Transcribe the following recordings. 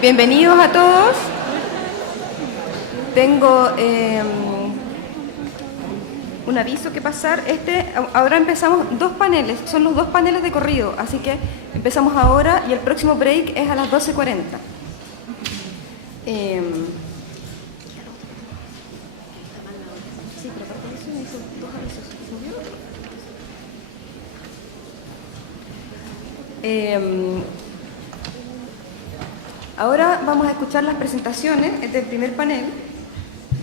Bienvenidos a todos. Tengo un aviso que pasar. Ahora empezamos dos paneles, son los dos paneles de corrido, así que empezamos ahora y el próximo break es a las 12:40. Ahora vamos a escuchar las presentaciones del primer panel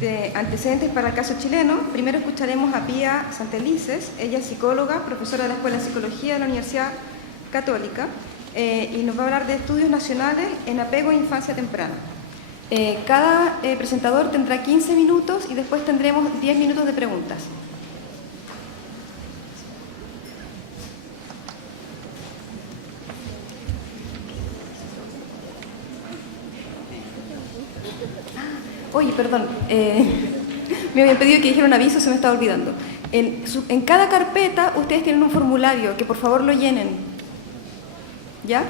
de antecedentes para el caso chileno. Primero escucharemos a Pía Santelices, ella es psicóloga, profesora de la Escuela de Psicología de la Universidad Católica, y nos va a hablar de estudios nacionales en apego e infancia temprana. Cada presentador tendrá 15 minutos y después tendremos 10 minutos de preguntas. Oye, perdón, me habían pedido que dijera un aviso, se me estaba olvidando. En cada carpeta ustedes tienen un formulario, que por favor lo llenen, ¿ya?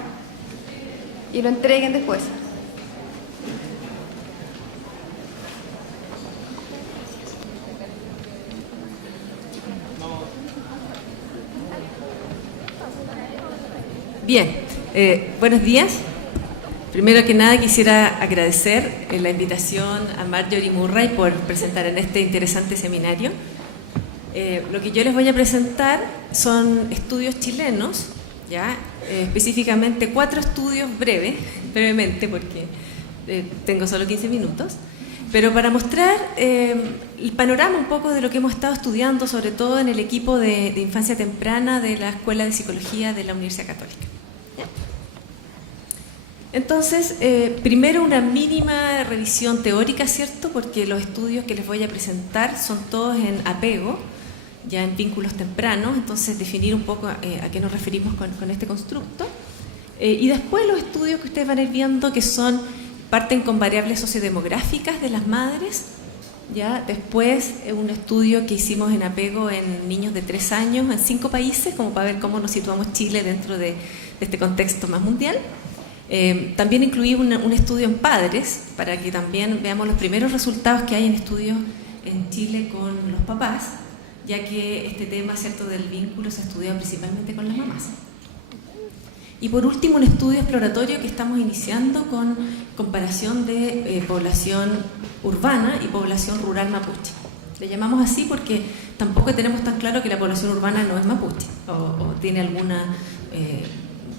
Y lo entreguen después. Bien, buenos días. Primero que nada quisiera agradecer la invitación a Marjorie Murray por presentar en este interesante seminario. Lo que yo les voy a presentar son estudios chilenos, ¿ya? Específicamente 4 estudios brevemente porque tengo solo 15 minutos, pero para mostrar el panorama un poco de lo que hemos estado estudiando, sobre todo en el equipo de infancia temprana de la Escuela de Psicología de la Universidad Católica. Entonces, primero una mínima revisión teórica, ¿cierto? Porque los estudios que les voy a presentar son todos en apego, ya en vínculos tempranos, entonces definir un poco a qué nos referimos con este constructo. Y después los estudios que ustedes van a ir viendo que parten con variables sociodemográficas de las madres, ¿ya? Después un estudio que hicimos en apego en niños de 3 años en 5 países, como para ver cómo nos situamos Chile dentro de este contexto más mundial. También incluí un estudio en padres, para que también veamos los primeros resultados que hay en estudios en Chile con los papás, ya que este tema, ¿cierto?, del vínculo se ha estudiado principalmente con las mamás. Y por último, un estudio exploratorio que estamos iniciando con comparación de población urbana y población rural mapuche. Le llamamos así porque tampoco tenemos tan claro que la población urbana no es mapuche o tiene alguna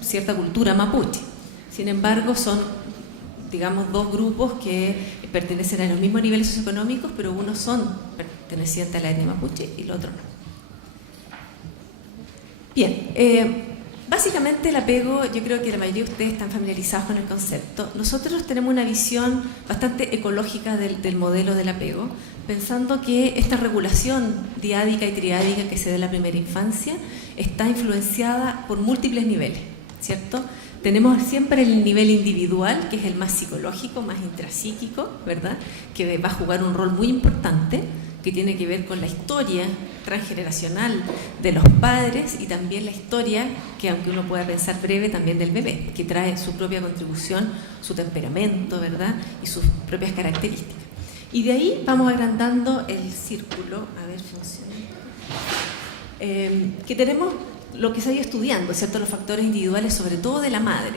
cierta cultura mapuche. Sin embargo, son, digamos, 2 grupos que pertenecen a los mismos niveles socioeconómicos, pero unos son pertenecientes a la etnia mapuche y el otro no. Bien, básicamente el apego, yo creo que la mayoría de ustedes están familiarizados con el concepto. Nosotros tenemos una visión bastante ecológica del modelo del apego, pensando que esta regulación diádica y triádica que se da en la primera infancia está influenciada por múltiples niveles, ¿cierto? Tenemos siempre el nivel individual, que es el más psicológico, más intrapsíquico, ¿verdad?, que va a jugar un rol muy importante, que tiene que ver con la historia transgeneracional de los padres y también la historia, que aunque uno pueda pensar breve, también del bebé, que trae su propia contribución, su temperamento, ¿verdad?, y sus propias características. Y de ahí vamos agrandando el círculo, a ver, funciona, que tenemos lo que se ha ido estudiando, ¿cierto?, los factores individuales, sobre todo de la madre.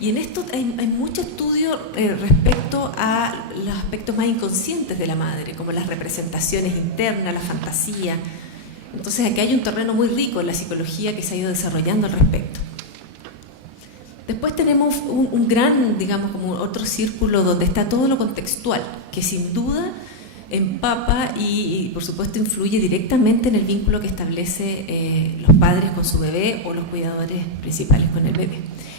Y en esto hay mucho estudio respecto a los aspectos más inconscientes de la madre, como las representaciones internas, la fantasía. Entonces aquí hay un terreno muy rico en la psicología que se ha ido desarrollando al respecto. Después tenemos un gran, digamos, como otro círculo donde está todo lo contextual, que sin duda empapa y por supuesto influye directamente en el vínculo que establece los padres con su bebé o los cuidadores principales con el bebé.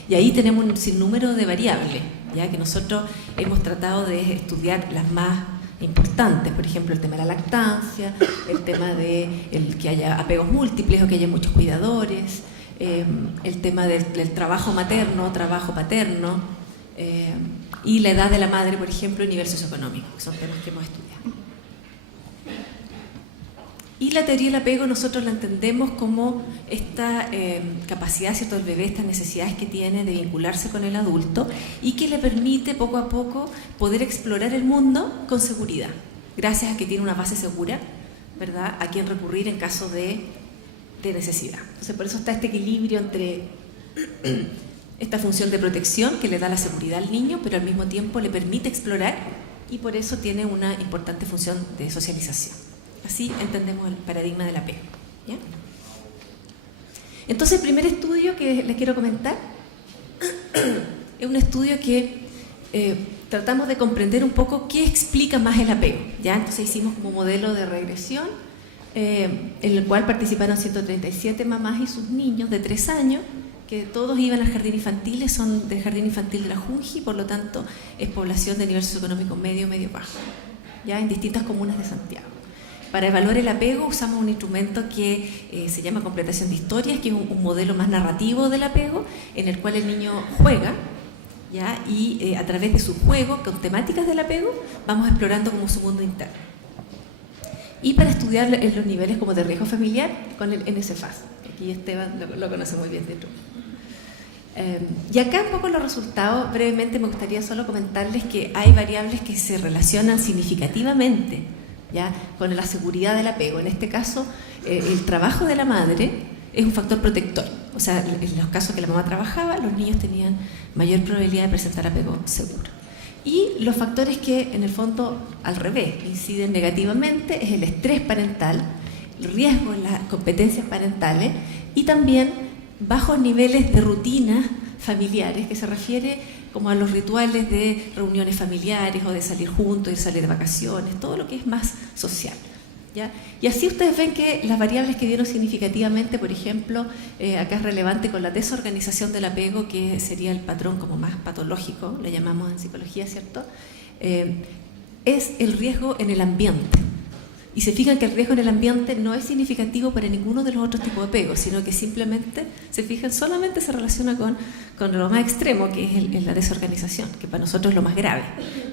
Y ahí tenemos un sinnúmero de variables, ya que nosotros hemos tratado de estudiar las más importantes, por ejemplo el tema de la lactancia, el tema de que haya apegos múltiples o que haya muchos cuidadores, el tema del trabajo materno, trabajo paterno, y la edad de la madre, por ejemplo, y nivel socioeconómico, que son temas que hemos estudiado. Y la teoría del apego nosotros la entendemos como esta capacidad, ¿cierto?, del bebé, estas necesidades que tiene de vincularse con el adulto y que le permite poco a poco poder explorar el mundo con seguridad, gracias a que tiene una base segura, ¿verdad?, a quien recurrir en caso de necesidad. Entonces, por eso está este equilibrio entre esta función de protección que le da la seguridad al niño, pero al mismo tiempo le permite explorar y por eso tiene una importante función de socialización. Así entendemos el paradigma del apego, ¿ya? Entonces, el primer estudio que les quiero comentar es un estudio que tratamos de comprender un poco qué explica más el apego, ¿ya? Entonces hicimos como modelo de regresión, en el cual participaron 137 mamás y sus niños de 3 años, que todos iban al jardín infantil, son del jardín infantil de la Junji, por lo tanto es población de nivel socioeconómico medio, medio bajo, ya en distintas comunas de Santiago. Para evaluar el apego usamos un instrumento que se llama completación de historias, que es un modelo más narrativo del apego, en el cual el niño juega, ¿ya? Y a través de su juego, con temáticas del apego, vamos explorando como su mundo interno. Y para estudiar los niveles como de riesgo familiar con el NSFAS. Aquí Esteban lo conoce muy bien de hecho. Y acá un poco los resultados, brevemente me gustaría solo comentarles que hay variables que se relacionan significativamente, ¿ya?, con la seguridad del apego. En este caso, el trabajo de la madre es un factor protector. O sea, en los casos que la mamá trabajaba, los niños tenían mayor probabilidad de presentar apego seguro. Y los factores que, en el fondo, al revés, inciden negativamente es el estrés parental, el riesgo en las competencias parentales y también bajos niveles de rutinas familiares, que se refiere como a los rituales de reuniones familiares o de salir juntos, de salir de vacaciones, todo lo que es más social, ¿ya? Y así ustedes ven que las variables que dieron significativamente, por ejemplo, acá es relevante con la desorganización del apego, que sería el patrón como más patológico, le llamamos en psicología, ¿cierto? Es el riesgo en el ambiente. Y se fijan que el riesgo en el ambiente no es significativo para ninguno de los otros tipos de apego, sino que simplemente, se fijan, solamente se relaciona con lo más extremo, que es la desorganización, que para nosotros es lo más grave,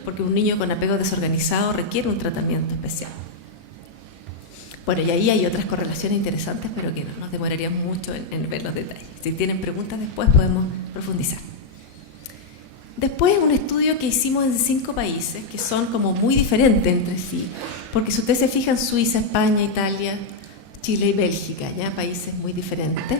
porque un niño con apego desorganizado requiere un tratamiento especial. Bueno, y ahí hay otras correlaciones interesantes, pero que no nos demoraríamos mucho en ver los detalles. Si tienen preguntas después podemos profundizar. Después, un estudio que hicimos en 5 países, que son como muy diferentes entre sí, porque si ustedes se fijan, Suiza, España, Italia, Chile y Bélgica, ya países muy diferentes,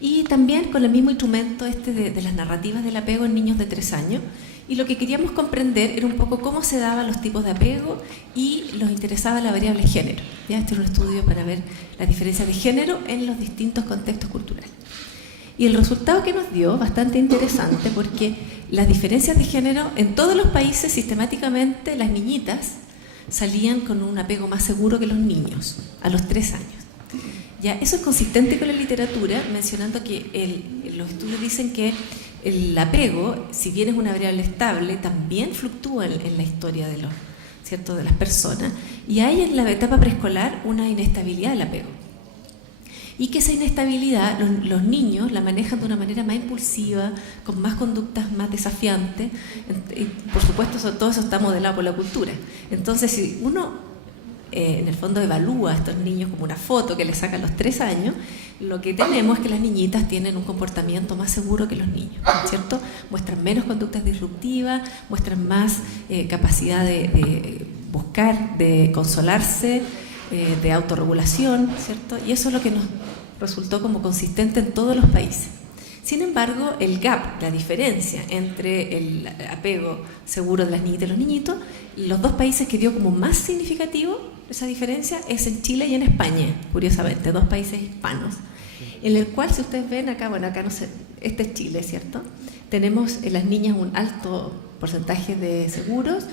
y también con el mismo instrumento de las narrativas del apego en niños de 3 años, y lo que queríamos comprender era un poco cómo se daban los tipos de apego y nos interesaba la variable género. Ya este es un estudio para ver la diferencia de género en los distintos contextos culturales. Y el resultado que nos dio, bastante interesante, porque las diferencias de género en todos los países, sistemáticamente, las niñitas salían con un apego más seguro que los niños, a los 3 años. Ya, eso es consistente con la literatura, mencionando que los estudios dicen que el apego, si bien es una variable estable, también fluctúa en la historia de las personas, y hay en la etapa preescolar una inestabilidad del apego. Y que esa inestabilidad los niños la manejan de una manera más impulsiva, con más conductas más desafiantes, y por supuesto todo eso está modelado por la cultura. Entonces, si uno en el fondo evalúa a estos niños como una foto que le sacan a los 3 años, lo que tenemos es que las niñitas tienen un comportamiento más seguro que los niños, ¿cierto? Muestran menos conductas disruptivas, muestran más capacidad de buscar, de consolarse, de autorregulación, ¿cierto? Y eso es lo que nos resultó como consistente en todos los países. Sin embargo, el gap, la diferencia entre el apego seguro de las niñitas y los niñitos, los 2 países que dio como más significativo esa diferencia es en Chile y en España, curiosamente, 2 países hispanos, en el cual, si ustedes ven acá, bueno, acá no sé, este es Chile, ¿cierto? Tenemos en las niñas un alto porcentaje de seguros,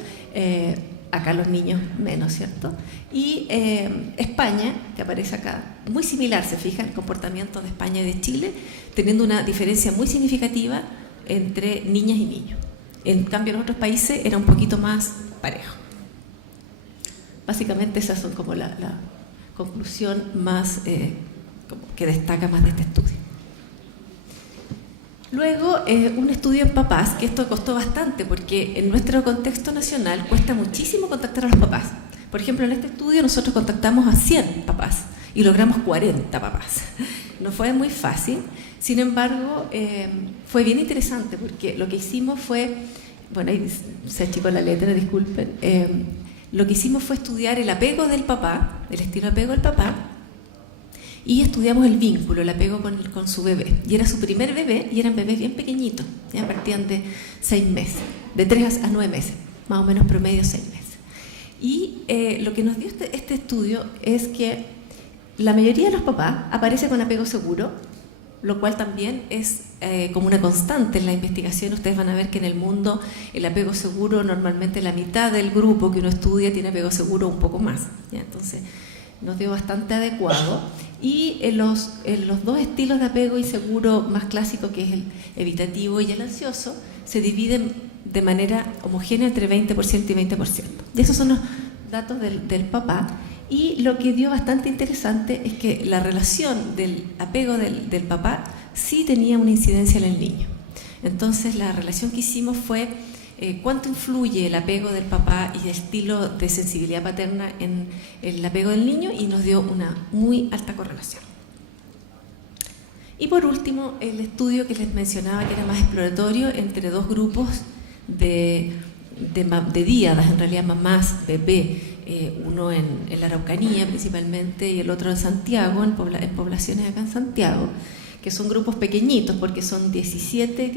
acá los niños menos, ¿cierto? Y España, que aparece acá, muy similar, se fija, el comportamiento de España y de Chile, teniendo una diferencia muy significativa entre niñas y niños. En cambio, en otros países era un poquito más parejo. Básicamente esas son como la conclusión más como que destaca más de este estudio. Luego, un estudio en papás, que esto costó bastante porque en nuestro contexto nacional cuesta muchísimo contactar a los papás, Por ejemplo, en este estudio nosotros contactamos a 100 papás y logramos 40 papás. No fue muy fácil, sin embargo, fue bien interesante porque lo que hicimos fue, bueno, ahí se achicó la letra, disculpen, lo que hicimos fue estudiar el apego del papá, el estilo de apego del papá, y estudiamos el vínculo, el apego con su bebé. Y era su primer bebé y eran bebés bien pequeñitos, ya partían de 6 meses, de 3 a 9 meses, más o menos promedio 6 meses. Y lo que nos dio este estudio es que la mayoría de los papás aparece con apego seguro, lo cual también es como una constante en la investigación. Ustedes van a ver que en el mundo el apego seguro, normalmente la mitad del grupo que uno estudia tiene apego seguro un poco más, ¿ya? Entonces nos dio bastante adecuado. Y los dos estilos de apego inseguro más clásicos, que es el evitativo y el ansioso, se dividen de manera homogénea entre 20% y 20%. Y esos son los datos del papá. Y lo que dio bastante interesante es que la relación del apego del papá sí tenía una incidencia en el niño. Entonces la relación que hicimos fue cuánto influye el apego del papá y el estilo de sensibilidad paterna en el apego del niño, y nos dio una muy alta correlación. Y por último, el estudio que les mencionaba, que era más exploratorio, entre dos grupos de díadas, en realidad mamás, bebé, uno en la Araucanía principalmente y el otro en Santiago, en poblaciones acá en Santiago, que son grupos pequeñitos porque son 17.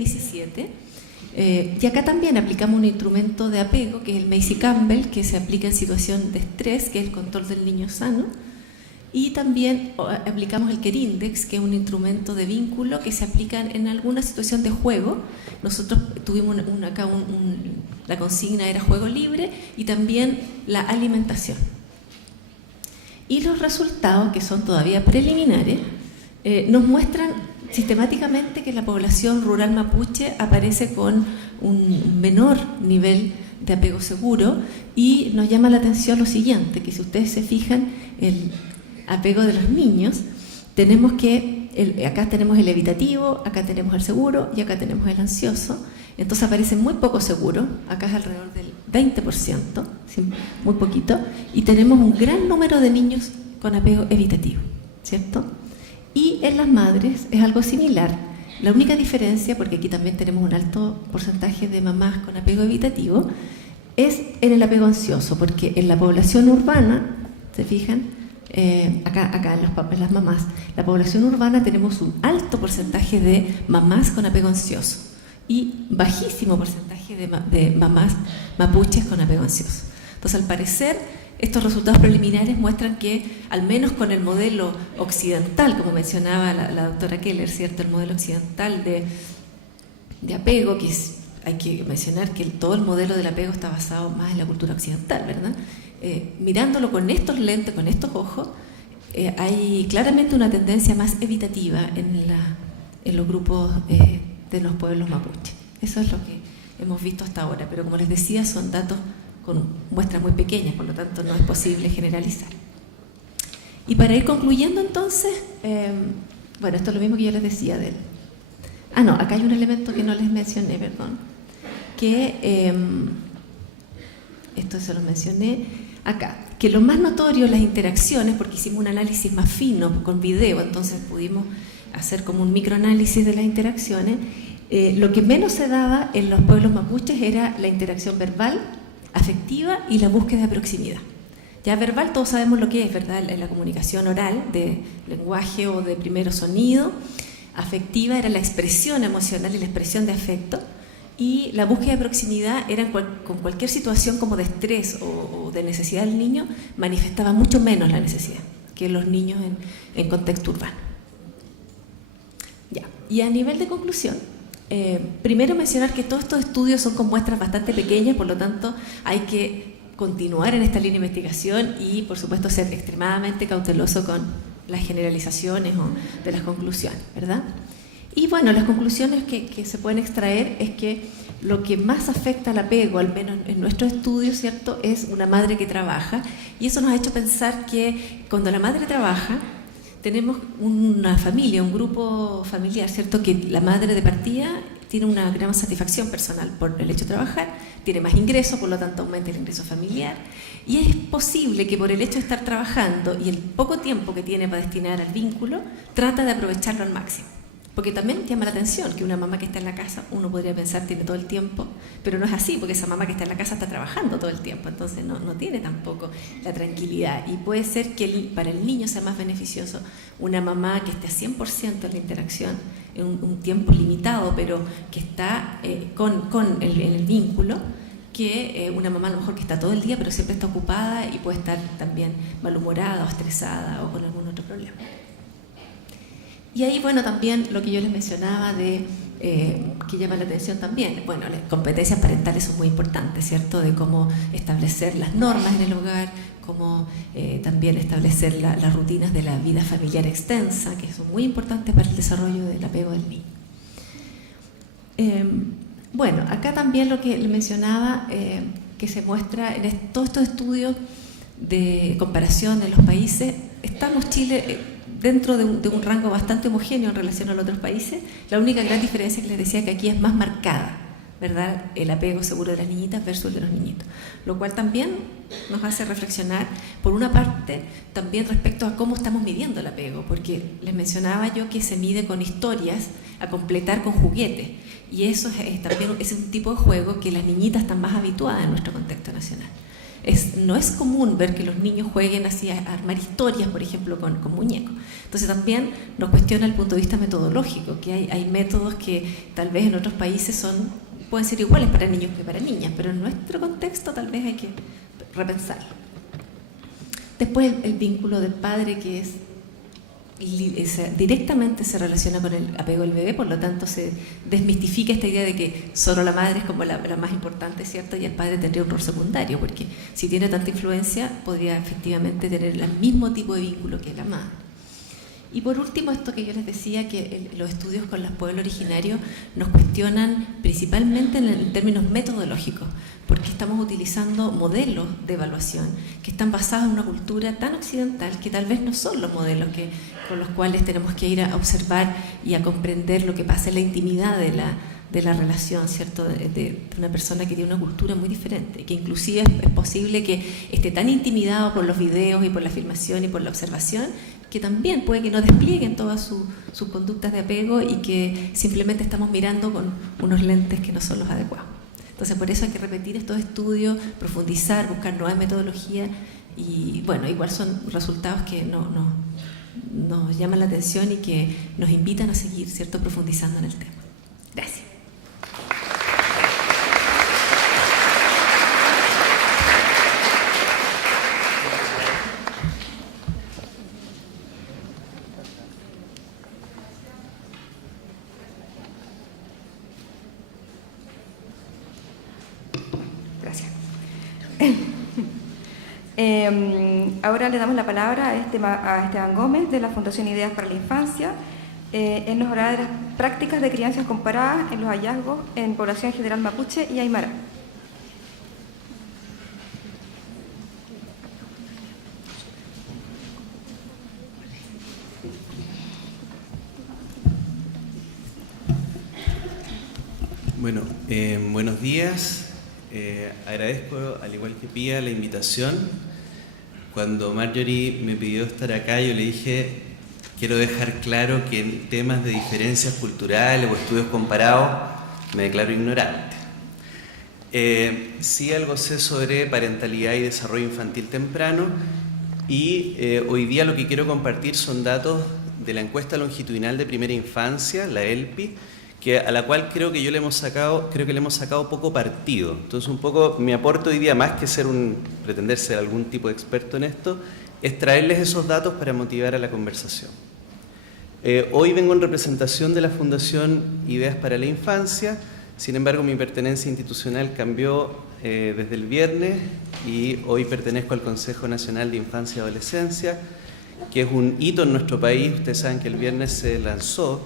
Y acá también aplicamos un instrumento de apego, que es el Macy Campbell, que se aplica en situación de estrés, que es el control del niño sano. Y también aplicamos el Kerindex, que es un instrumento de vínculo que se aplica en alguna situación de juego. Nosotros tuvimos la consigna era juego libre y también la alimentación. Y los resultados, que son todavía preliminares, nos muestran sistemáticamente que la población rural mapuche aparece con un menor nivel de apego seguro, y nos llama la atención lo siguiente, que si ustedes se fijan, el apego de los niños, tenemos acá tenemos el evitativo, acá tenemos el seguro y acá tenemos el ansioso. Entonces aparece muy poco seguro, acá es alrededor del 20%, ¿sí? Muy poquito, y tenemos un gran número de niños con apego evitativo, ¿cierto? Y en las madres es algo similar. La única diferencia, porque aquí también tenemos un alto porcentaje de mamás con apego evitativo, es en el apego ansioso, porque en la población urbana, ¿se fijan? Acá en las mamás, la población urbana tenemos un alto porcentaje de mamás con apego ansioso y bajísimo porcentaje de mamás mapuches con apego ansioso. Entonces, al parecer, estos resultados preliminares muestran que, al menos con el modelo occidental, como mencionaba la doctora Keller, ¿cierto? El modelo occidental de apego, hay que mencionar que todo el modelo del apego está basado más en la cultura occidental, ¿verdad? Mirándolo con estos lentes, con estos ojos, hay claramente una tendencia más evitativa en los grupos de los pueblos mapuche. Eso es lo que hemos visto hasta ahora, pero como les decía, son datos con muestras muy pequeñas, por lo tanto no es posible generalizar. Y para ir concluyendo entonces, bueno, esto es lo mismo que yo les decía de él. No, acá hay un elemento que no les mencioné, perdón, que esto se lo mencioné acá, que lo más notorio, las interacciones, porque hicimos un análisis más fino con video, entonces pudimos hacer como un microanálisis de las interacciones. Lo que menos se daba en los pueblos mapuches era la interacción verbal, afectiva y la búsqueda de proximidad. Ya verbal todos sabemos lo que es, ¿verdad? La comunicación oral de lenguaje o de primero sonido. Afectiva era la expresión emocional y la expresión de afecto. Y la búsqueda de proximidad era con cualquier situación como de estrés o de necesidad del niño, manifestaba mucho menos la necesidad que los niños en contexto urbano. Ya. Y a nivel de conclusión, primero mencionar que todos estos estudios son con muestras bastante pequeñas, por lo tanto hay que continuar en esta línea de investigación y, por supuesto, ser extremadamente cauteloso con las generalizaciones o de las conclusiones, ¿verdad? Y bueno, las conclusiones que se pueden extraer es que lo que más afecta al apego, al menos en nuestro estudio, ¿cierto?, es una madre que trabaja, y eso nos ha hecho pensar que cuando la madre trabaja tenemos una familia, un grupo familiar, ¿cierto? Que la madre de partida tiene una gran satisfacción personal por el hecho de trabajar, tiene más ingresos, por lo tanto aumenta el ingreso familiar, y es posible que por el hecho de estar trabajando y el poco tiempo que tiene para destinar al vínculo, trata de aprovecharlo al máximo. Porque también llama la atención que una mamá que está en la casa, uno podría pensar tiene todo el tiempo, pero no es así, porque esa mamá que está en la casa está trabajando todo el tiempo, entonces no tiene tampoco la tranquilidad. Y puede ser que para el niño sea más beneficioso una mamá que esté a 100% en la interacción, en un tiempo limitado, pero que está con el vínculo, que una mamá a lo mejor que está todo el día, pero siempre está ocupada y puede estar también malhumorada o estresada o con algún otro problema. Y ahí, bueno, también lo que yo les mencionaba de que llama la atención también, bueno, las competencias parentales son muy importantes, ¿cierto? De cómo establecer las normas en el hogar, cómo también establecer las rutinas de la vida familiar extensa, que son muy importantes para el desarrollo del apego del niño. Bueno, acá también lo que le mencionaba, que se muestra en todos estos estudios de comparación en los países, estamos Chile dentro de un rango bastante homogéneo en relación a los otros países. La única gran diferencia que les decía que aquí es más marcada, ¿verdad? El apego seguro de las niñitas versus el de los niñitos, lo cual también nos hace reflexionar, por una parte, también respecto a cómo estamos midiendo el apego, porque les mencionaba yo que se mide con historias a completar con juguetes, y eso también es un tipo de juego que las niñitas están más habituadas en nuestro contexto nacional. No es común ver que los niños jueguen así a armar historias, por ejemplo, con muñecos. Entonces también nos cuestiona el punto de vista metodológico, que hay métodos que tal vez en otros países pueden ser iguales para niños que para niñas, pero en nuestro contexto tal vez hay que repensarlo. Después el vínculo del padre, que directamente se relaciona con el apego del bebé, por lo tanto se desmistifica esta idea de que solo la madre es como la más importante, ¿cierto? Y el padre tendría un rol secundario, porque si tiene tanta influencia podría efectivamente tener el mismo tipo de vínculo que la madre. Y por último, esto que yo les decía, que los estudios con los pueblos originarios nos cuestionan principalmente en términos metodológicos, porque estamos utilizando modelos de evaluación que están basados en una cultura tan occidental que tal vez no son los modelos con los cuales tenemos que ir a observar y a comprender lo que pasa en la intimidad de la relación, ¿cierto? De una persona que tiene una cultura muy diferente, que inclusive es posible que esté tan intimidado por los videos y por la filmación y por la observación, que también puede que no desplieguen todas sus conductas de apego y que simplemente estamos mirando con unos lentes que no son los adecuados. Entonces, por eso hay que repetir estos estudios, profundizar, buscar nuevas metodologías y, bueno, igual son resultados que nos llaman la atención y que nos invitan a seguir, ¿cierto?, profundizando en el tema. Gracias. Ahora le damos la palabra a Esteban Gómez, de la Fundación Ideas para la Infancia. Él nos hablará de las prácticas de crianza comparadas en los hallazgos en población general mapuche y aymara. Bueno, buenos días. Agradezco, al igual que Pía, la invitación. Cuando Marjorie me pidió estar acá, yo le dije, quiero dejar claro que en temas de diferencias culturales o estudios comparados me declaro ignorante. Sí algo sé sobre parentalidad y desarrollo infantil temprano y hoy día lo que quiero compartir son datos de la encuesta longitudinal de primera infancia, la ELPI, a la cual creo que le hemos sacado poco partido. Entonces, un poco mi aporte hoy día, más que pretender ser algún tipo de experto en esto, es traerles esos datos para motivar a la conversación. Hoy vengo en representación de la Fundación Ideas para la Infancia. Sin embargo, mi pertenencia institucional cambió desde el viernes y hoy pertenezco al Consejo Nacional de Infancia y Adolescencia, que es un hito en nuestro país. Ustedes saben que el viernes se lanzó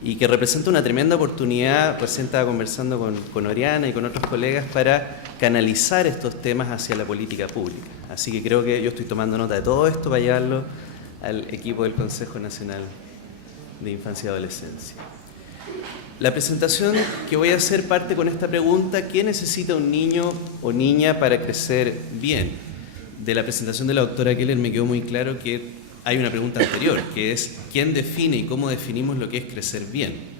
y que representa una tremenda oportunidad. Recién estaba conversando con Oriana y con otros colegas para canalizar estos temas hacia la política pública. Así que creo que yo estoy tomando nota de todo esto para llevarlo al equipo del Consejo Nacional de Infancia y Adolescencia. La presentación que voy a hacer parte con esta pregunta: ¿qué necesita un niño o niña para crecer bien? De la presentación de la doctora Keller me quedó muy claro que hay una pregunta anterior, que es ¿quién define y cómo definimos lo que es crecer bien?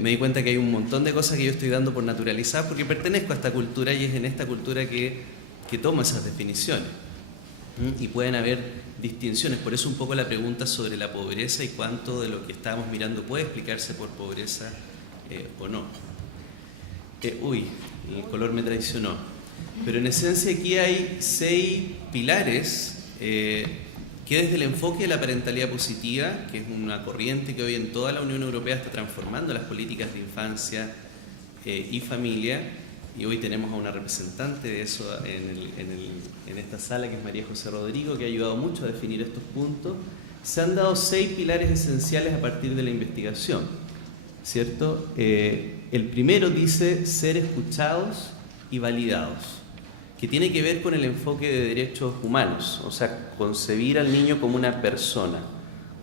Me di cuenta que hay un montón de cosas que yo estoy dando por naturalizadas porque pertenezco a esta cultura y es en esta cultura que tomo esas definiciones. Y pueden haber distinciones, por eso un poco la pregunta sobre la pobreza y cuánto de lo que estábamos mirando puede explicarse por pobreza o no. El color me traicionó. Pero en esencia aquí hay 6 pilares que desde el enfoque de la parentalidad positiva, que es una corriente que hoy en toda la Unión Europea está transformando las políticas de infancia y familia, y hoy tenemos a una representante de eso en esta sala, que es María José Rodrigo, que ha ayudado mucho a definir estos puntos. Se han dado 6 pilares esenciales a partir de la investigación, ¿cierto? El primero dice ser escuchados y validados, que tiene que ver con el enfoque de derechos humanos, o sea, concebir al niño como una persona,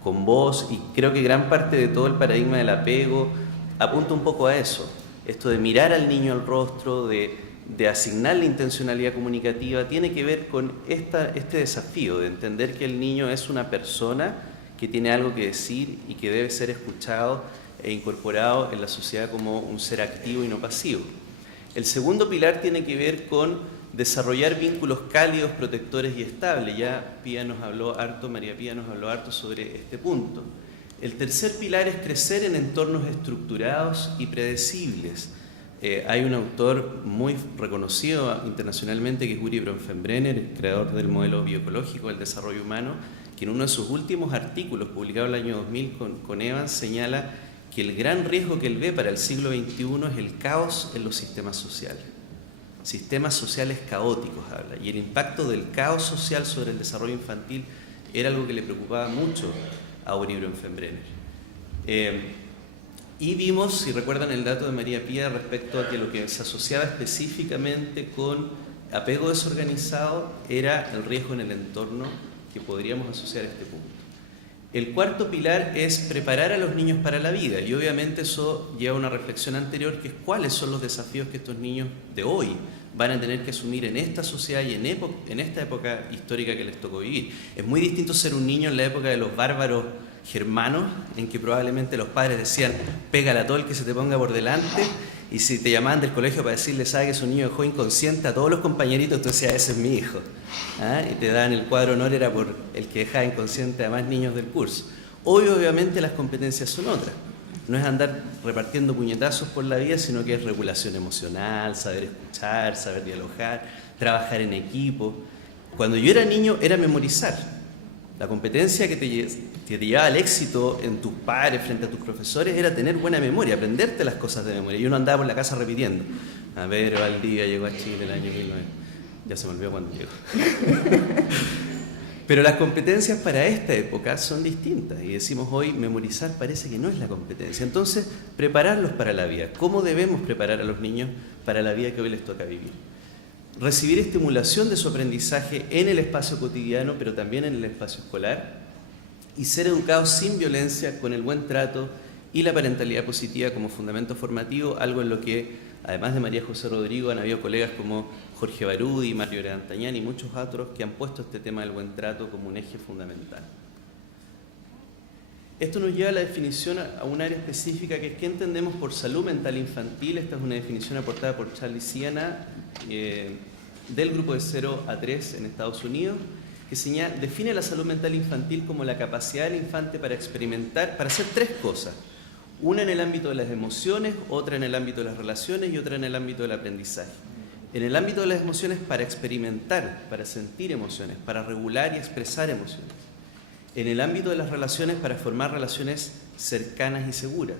con voz, y creo que gran parte de todo el paradigma del apego apunta un poco a eso. Esto de mirar al niño al rostro, de asignarle intencionalidad comunicativa, tiene que ver con este desafío de entender que el niño es una persona que tiene algo que decir y que debe ser escuchado e incorporado en la sociedad como un ser activo y no pasivo. El segundo pilar tiene que ver con desarrollar vínculos cálidos, protectores y estables. Ya María Pía nos habló harto sobre este punto. El tercer pilar es crecer en entornos estructurados y predecibles. Hay un autor muy reconocido internacionalmente que es Uri Bronfenbrenner, el creador del modelo bioecológico del desarrollo humano, que en uno de sus últimos artículos, publicado en el año 2000 con Evans, señala que el gran riesgo que él ve para el siglo XXI es el caos en los sistemas sociales. Sistemas sociales caóticos, habla. Y el impacto del caos social sobre el desarrollo infantil era algo que le preocupaba mucho a Uri Bronfenbrenner. Y vimos, si recuerdan el dato de María Pía respecto a que lo que se asociaba específicamente con apego desorganizado era el riesgo en el entorno que podríamos asociar a este punto. El cuarto pilar es preparar a los niños para la vida, y obviamente eso lleva a una reflexión anterior, que es cuáles son los desafíos que estos niños de hoy van a tener que asumir en esta sociedad y en esta época histórica que les tocó vivir. Es muy distinto ser un niño en la época de los bárbaros germanos, en que probablemente los padres decían, pégale a todo el que se te ponga por delante, y si te llamaban del colegio para decirle, sabe que es un niño dejó inconsciente a todos los compañeritos, tú decías, ese es mi hijo. Y te daban el cuadro honor, era por el que dejaba inconsciente a más niños del curso. Hoy obviamente las competencias son otras. No es andar repartiendo puñetazos por la vida, sino que es regulación emocional, saber escuchar, saber dialogar, trabajar en equipo. Cuando yo era niño era memorizar. La competencia que te llevaba al éxito en tus pares, frente a tus profesores, era tener buena memoria, aprenderte las cosas de memoria. Yo no andaba por la casa repitiendo. A ver, Valdivia llegó a Chile el año 1900. Ya se me olvidó cuándo llegó. Pero las competencias para esta época son distintas. Y decimos hoy, memorizar parece que no es la competencia. Entonces, prepararlos para la vida. ¿Cómo debemos preparar a los niños para la vida que hoy les toca vivir? Recibir estimulación de su aprendizaje en el espacio cotidiano, pero también en el espacio escolar, y ser educados sin violencia, con el buen trato y la parentalidad positiva como fundamento formativo, algo en lo que, además de María José Rodrigo, han habido colegas como Jorge Barudi, Mario Antañán y muchos otros que han puesto este tema del buen trato como un eje fundamental. Esto nos lleva a la definición a un área específica, que es qué entendemos por salud mental infantil. Esta es una definición aportada por Charlie Siena del grupo de 0 a 3 en Estados Unidos, que define la salud mental infantil como la capacidad del infante para experimentar, para hacer 3 cosas. Una en el ámbito de las emociones, otra en el ámbito de las relaciones y otra en el ámbito del aprendizaje. En el ámbito de las emociones, para experimentar, para sentir emociones, para regular y expresar emociones. En el ámbito de las relaciones, para formar relaciones cercanas y seguras.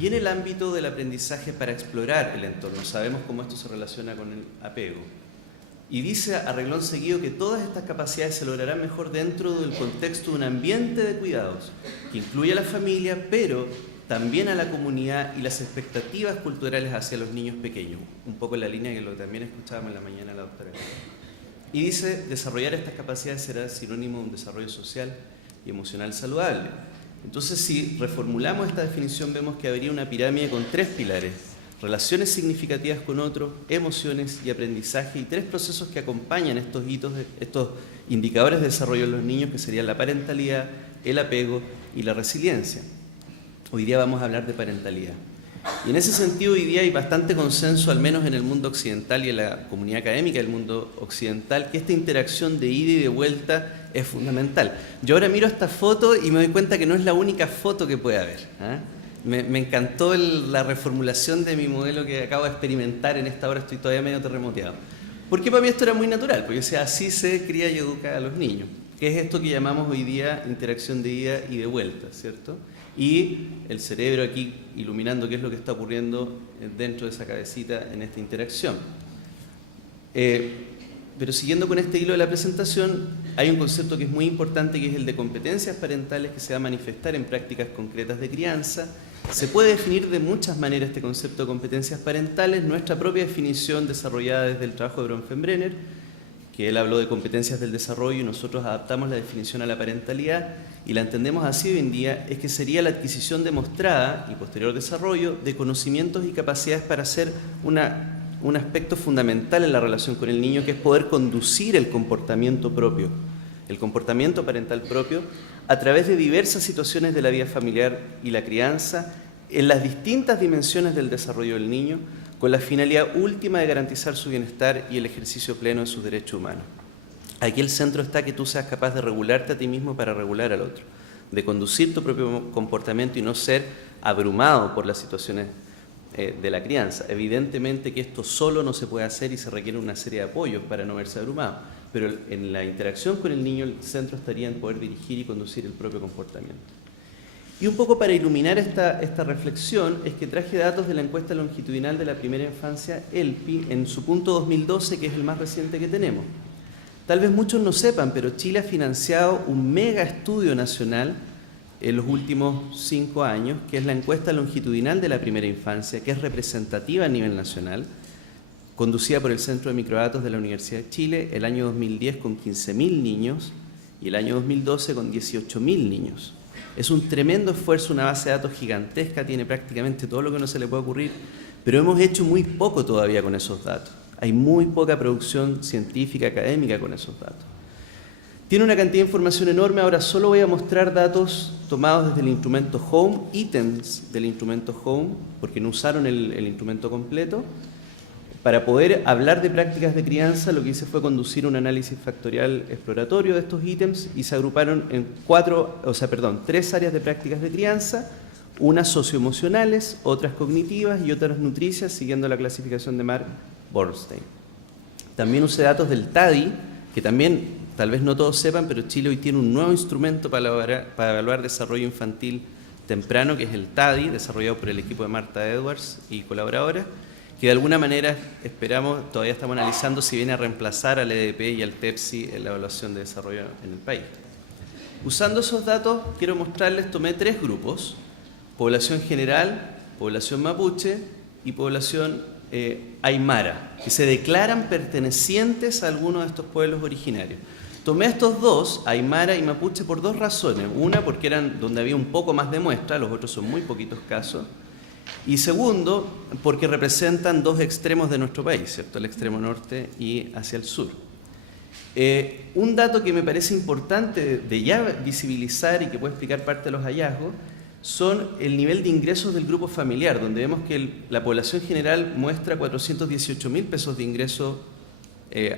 Y en el ámbito del aprendizaje, para explorar el entorno. Sabemos cómo esto se relaciona con el apego. Y dice a reglón seguido que todas estas capacidades se lograrán mejor dentro del contexto de un ambiente de cuidados, que incluye a la familia, pero también a la comunidad y las expectativas culturales hacia los niños pequeños. Un poco en la línea que lo también escuchábamos en la mañana la doctora. Y dice, desarrollar estas capacidades será sinónimo de un desarrollo social y emocional saludable. Entonces, si reformulamos esta definición, vemos que habría una pirámide con 3 pilares: relaciones significativas con otros, emociones y aprendizaje, y 3 procesos que acompañan estos hitos, estos indicadores de desarrollo en los niños, que serían la parentalidad, el apego y la resiliencia. Hoy día vamos a hablar de parentalidad. Y en ese sentido, hoy día hay bastante consenso, al menos en el mundo occidental y en la comunidad académica del mundo occidental, que esta interacción de ida y de vuelta es fundamental. Yo ahora miro esta foto y me doy cuenta que no es la única foto que puede haber, ¿eh? Me encantó la reformulación de mi modelo que acabo de experimentar en esta hora, estoy todavía medio terremoteado. Porque para mí esto era muy natural, porque así se cría y educa a los niños, que es esto que llamamos hoy día interacción de ida y de vuelta, ¿cierto? Y el cerebro aquí iluminando qué es lo que está ocurriendo dentro de esa cabecita en esta interacción. Pero siguiendo con este hilo de la presentación, hay un concepto que es muy importante, que es el de competencias parentales, que se va a manifestar en prácticas concretas de crianza. Se puede definir de muchas maneras este concepto de competencias parentales. Nuestra propia definición, desarrollada desde el trabajo de Bronfenbrenner, que él habló de competencias del desarrollo y nosotros adaptamos la definición a la parentalidad y la entendemos así hoy en día, es que sería la adquisición demostrada y posterior desarrollo de conocimientos y capacidades para hacer un aspecto fundamental en la relación con el niño, que es poder conducir el comportamiento propio, el comportamiento parental propio, a través de diversas situaciones de la vida familiar y la crianza, en las distintas dimensiones del desarrollo del niño, con la finalidad última de garantizar su bienestar y el ejercicio pleno de sus derechos humanos. Aquí el centro está que tú seas capaz de regularte a ti mismo para regular al otro, de conducir tu propio comportamiento y no ser abrumado por las situaciones de la crianza. Evidentemente que esto solo no se puede hacer y se requiere una serie de apoyos para no verse abrumado, pero en la interacción con el niño el centro estaría en poder dirigir y conducir el propio comportamiento. Y un poco para iluminar esta reflexión es que traje datos de la encuesta longitudinal de la primera infancia, ELPI, en su punto 2012, que es el más reciente que tenemos. Tal vez muchos no sepan, pero Chile ha financiado un mega estudio nacional en los últimos 5 años, que es la encuesta longitudinal de la primera infancia, que es representativa a nivel nacional, conducida por el Centro de Microdatos de la Universidad de Chile, el año 2010 con 15.000 niños y el año 2012 con 18.000 niños. Es un tremendo esfuerzo, una base de datos gigantesca, tiene prácticamente todo lo que no se le puede ocurrir, pero hemos hecho muy poco todavía con esos datos. Hay muy poca producción científica, académica con esos datos. Tiene una cantidad de información enorme. Ahora solo voy a mostrar datos tomados desde el instrumento Home, ítems del instrumento Home, porque no usaron el instrumento completo. Para poder hablar de prácticas de crianza, lo que hice fue conducir un análisis factorial exploratorio de estos ítems y se agruparon en 3 áreas de prácticas de crianza, unas socioemocionales, otras cognitivas y otras nutricias, siguiendo la clasificación de Mark Bornstein. También usé datos del TADI, que también, tal vez no todos sepan, pero Chile hoy tiene un nuevo instrumento para evaluar desarrollo infantil temprano, que es el TADI, desarrollado por el equipo de Marta Edwards y colaboradora, que de alguna manera esperamos, todavía estamos analizando si viene a reemplazar al EDP y al TEPSI en la evaluación de desarrollo en el país. Usando esos datos, quiero mostrarles, tomé 3 grupos: población general, población mapuche y población aymara, que se declaran pertenecientes a alguno de estos pueblos originarios. Tomé estos 2, aymara y mapuche, por 2 razones. Una, porque eran donde había un poco más de muestra, los otros son muy poquitos casos. Y segundo, porque representan 2 extremos de nuestro país, ¿cierto? El extremo norte y hacia el sur. Un dato que me parece importante de ya visibilizar y que puede explicar parte de los hallazgos son el nivel de ingresos del grupo familiar, donde vemos que la población general muestra 418.000 pesos de ingreso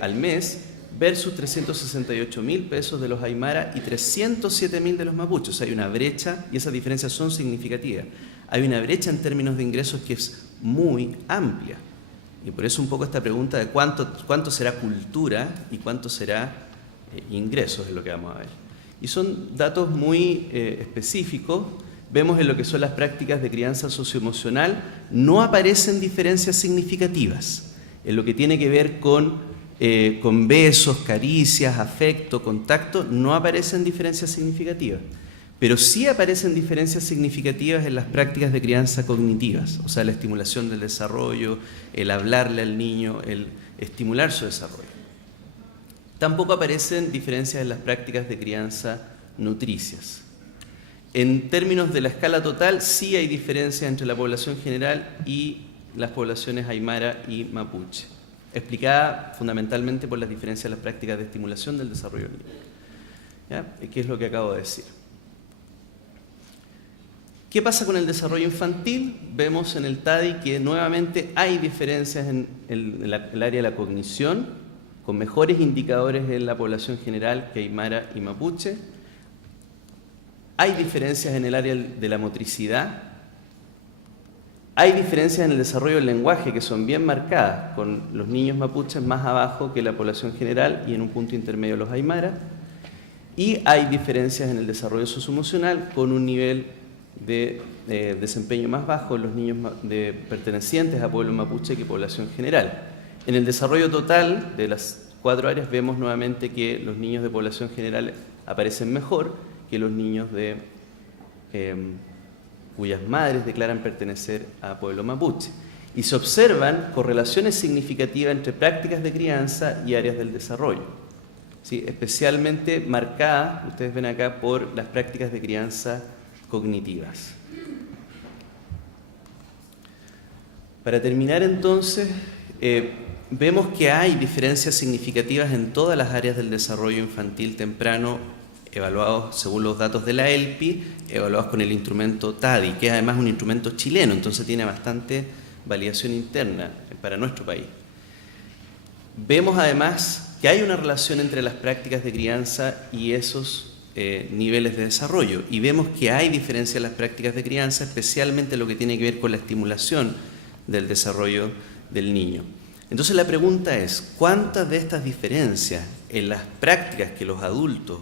al mes versus 368.000 pesos de los aymara y 307.000 de los mapuches. Hay una brecha y esas diferencias son significativas. Hay una brecha en términos de ingresos que es muy amplia. Y por eso un poco esta pregunta de cuánto será cultura y cuánto será ingresos es lo que vamos a ver. Y son datos muy específicos. Vemos en lo que son las prácticas de crianza socioemocional, no aparecen diferencias significativas. En lo que tiene que ver con besos, caricias, afecto, contacto, no aparecen diferencias significativas. Pero sí aparecen diferencias significativas en las prácticas de crianza cognitivas, o sea, la estimulación del desarrollo, el hablarle al niño, el estimular su desarrollo. Tampoco aparecen diferencias en las prácticas de crianza nutricias. En términos de la escala total, sí hay diferencias entre la población general y las poblaciones aymara y mapuche, explicada fundamentalmente por las diferencias en las prácticas de estimulación del desarrollo del niño. ¿Ya? ¿Qué es lo que acabo de decir? ¿Qué pasa con el desarrollo infantil? Vemos en el TADI que nuevamente hay diferencias en el área de la cognición, con mejores indicadores en la población general que aymara y mapuche. Hay diferencias en el área de la motricidad. Hay diferencias en el desarrollo del lenguaje que son bien marcadas, con los niños mapuches más abajo que la población general y en un punto intermedio los aymara. Y hay diferencias en el desarrollo socioemocional con un nivel de desempeño más bajo en los niños pertenecientes a pueblo mapuche que población general. En el desarrollo total de las 4 áreas vemos nuevamente que los niños de población general aparecen mejor que los niños cuyas madres declaran pertenecer a pueblo mapuche. Y se observan correlaciones significativas entre prácticas de crianza y áreas del desarrollo, ¿sí? Especialmente marcadas, ustedes ven acá, por las prácticas de crianza cognitivas. Para terminar entonces, vemos que hay diferencias significativas en todas las áreas del desarrollo infantil temprano, evaluados según los datos de la ELPI, evaluados con el instrumento TADI, que es además un instrumento chileno, entonces tiene bastante validación interna para nuestro país. Vemos además que hay una relación entre las prácticas de crianza y esos niveles de desarrollo, y vemos que hay diferencias en las prácticas de crianza, especialmente lo que tiene que ver con la estimulación del desarrollo del niño. Entonces la pregunta es, ¿cuántas de estas diferencias en las prácticas que los adultos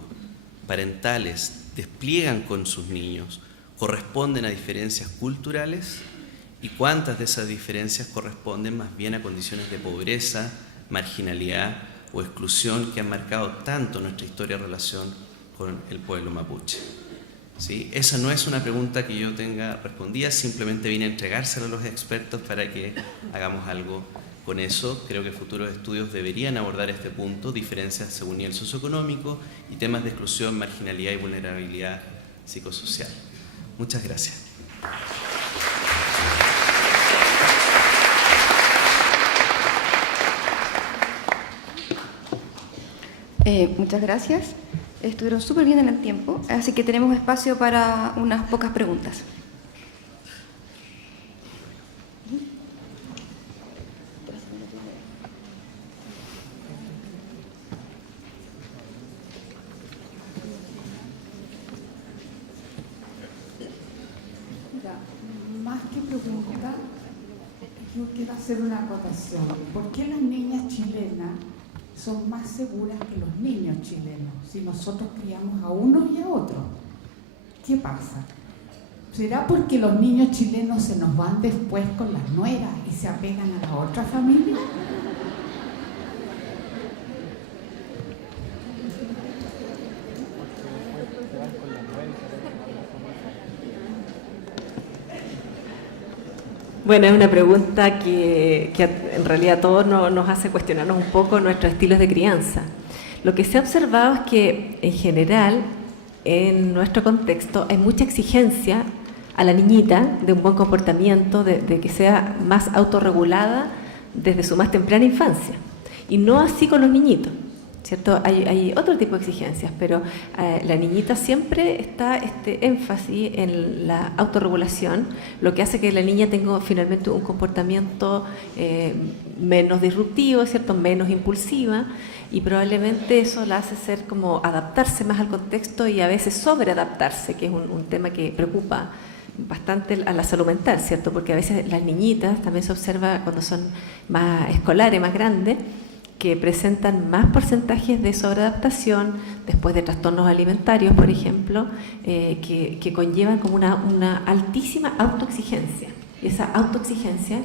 parentales despliegan con sus niños corresponden a diferencias culturales? ¿Y cuántas de esas diferencias corresponden más bien a condiciones de pobreza, marginalidad o exclusión que han marcado tanto nuestra historia en relación con el pueblo mapuche? ¿Sí? Esa no es una pregunta que yo tenga respondida, simplemente vine a entregársela a los expertos para que hagamos algo con eso. Creo que futuros estudios deberían abordar este punto, diferencias según nivel socioeconómico y temas de exclusión, marginalidad y vulnerabilidad psicosocial. Muchas gracias. Muchas gracias. Estuvieron súper bien en el tiempo, así que tenemos espacio para unas pocas preguntas. Más que pregunta, yo quiero hacer una acotación. ¿Por qué las niñas chilenas son más seguras que los niños chilenos si nosotros criamos a unos y a otros? ¿Qué pasa? ¿Será porque los niños chilenos se nos van después con las nueras y se apegan a la otra familia? Bueno, es una pregunta que en realidad a todos nos hace cuestionarnos un poco nuestros estilos de crianza. Lo que se ha observado es que, en general, en nuestro contexto, hay mucha exigencia a la niñita de un buen comportamiento, de que sea más autorregulada desde su más temprana infancia. Y no así con los niñitos, ¿cierto? Hay otro tipo de exigencias, pero la niñita siempre está este énfasis en la autorregulación, lo que hace que la niña tenga finalmente un comportamiento menos disruptivo, ¿cierto? Menos impulsiva, y probablemente eso la hace ser como adaptarse más al contexto y a veces sobreadaptarse, que es un tema que preocupa bastante a la salud mental, ¿cierto? Porque a veces las niñitas también se observa cuando son más escolares, más grandes, que presentan más porcentajes de sobreadaptación después de trastornos alimentarios, por ejemplo, que conllevan como una altísima autoexigencia. Y esa autoexigencia,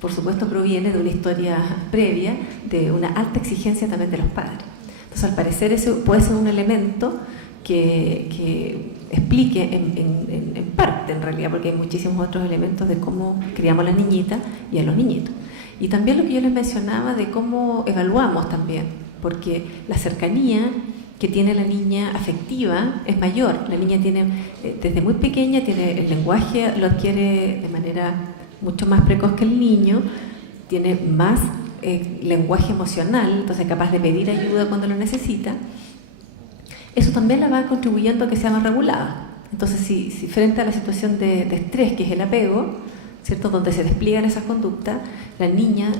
por supuesto, proviene de una historia previa, de una alta exigencia también de los padres. Entonces, al parecer, eso puede ser un elemento que explique en parte, en realidad, porque hay muchísimos otros elementos de cómo criamos a las niñitas y a los niñitos. Y también lo que yo les mencionaba de cómo evaluamos también, porque la cercanía que tiene la niña afectiva es mayor. La niña tiene, desde muy pequeña, tiene el lenguaje, lo adquiere de manera mucho más precoz que el niño, tiene más lenguaje emocional, entonces es capaz de pedir ayuda cuando lo necesita. Eso también la va contribuyendo a que sea más regulada. Entonces, si frente a la situación de estrés, que es el apego, ¿cierto?, donde se despliegan esas conductas, la niña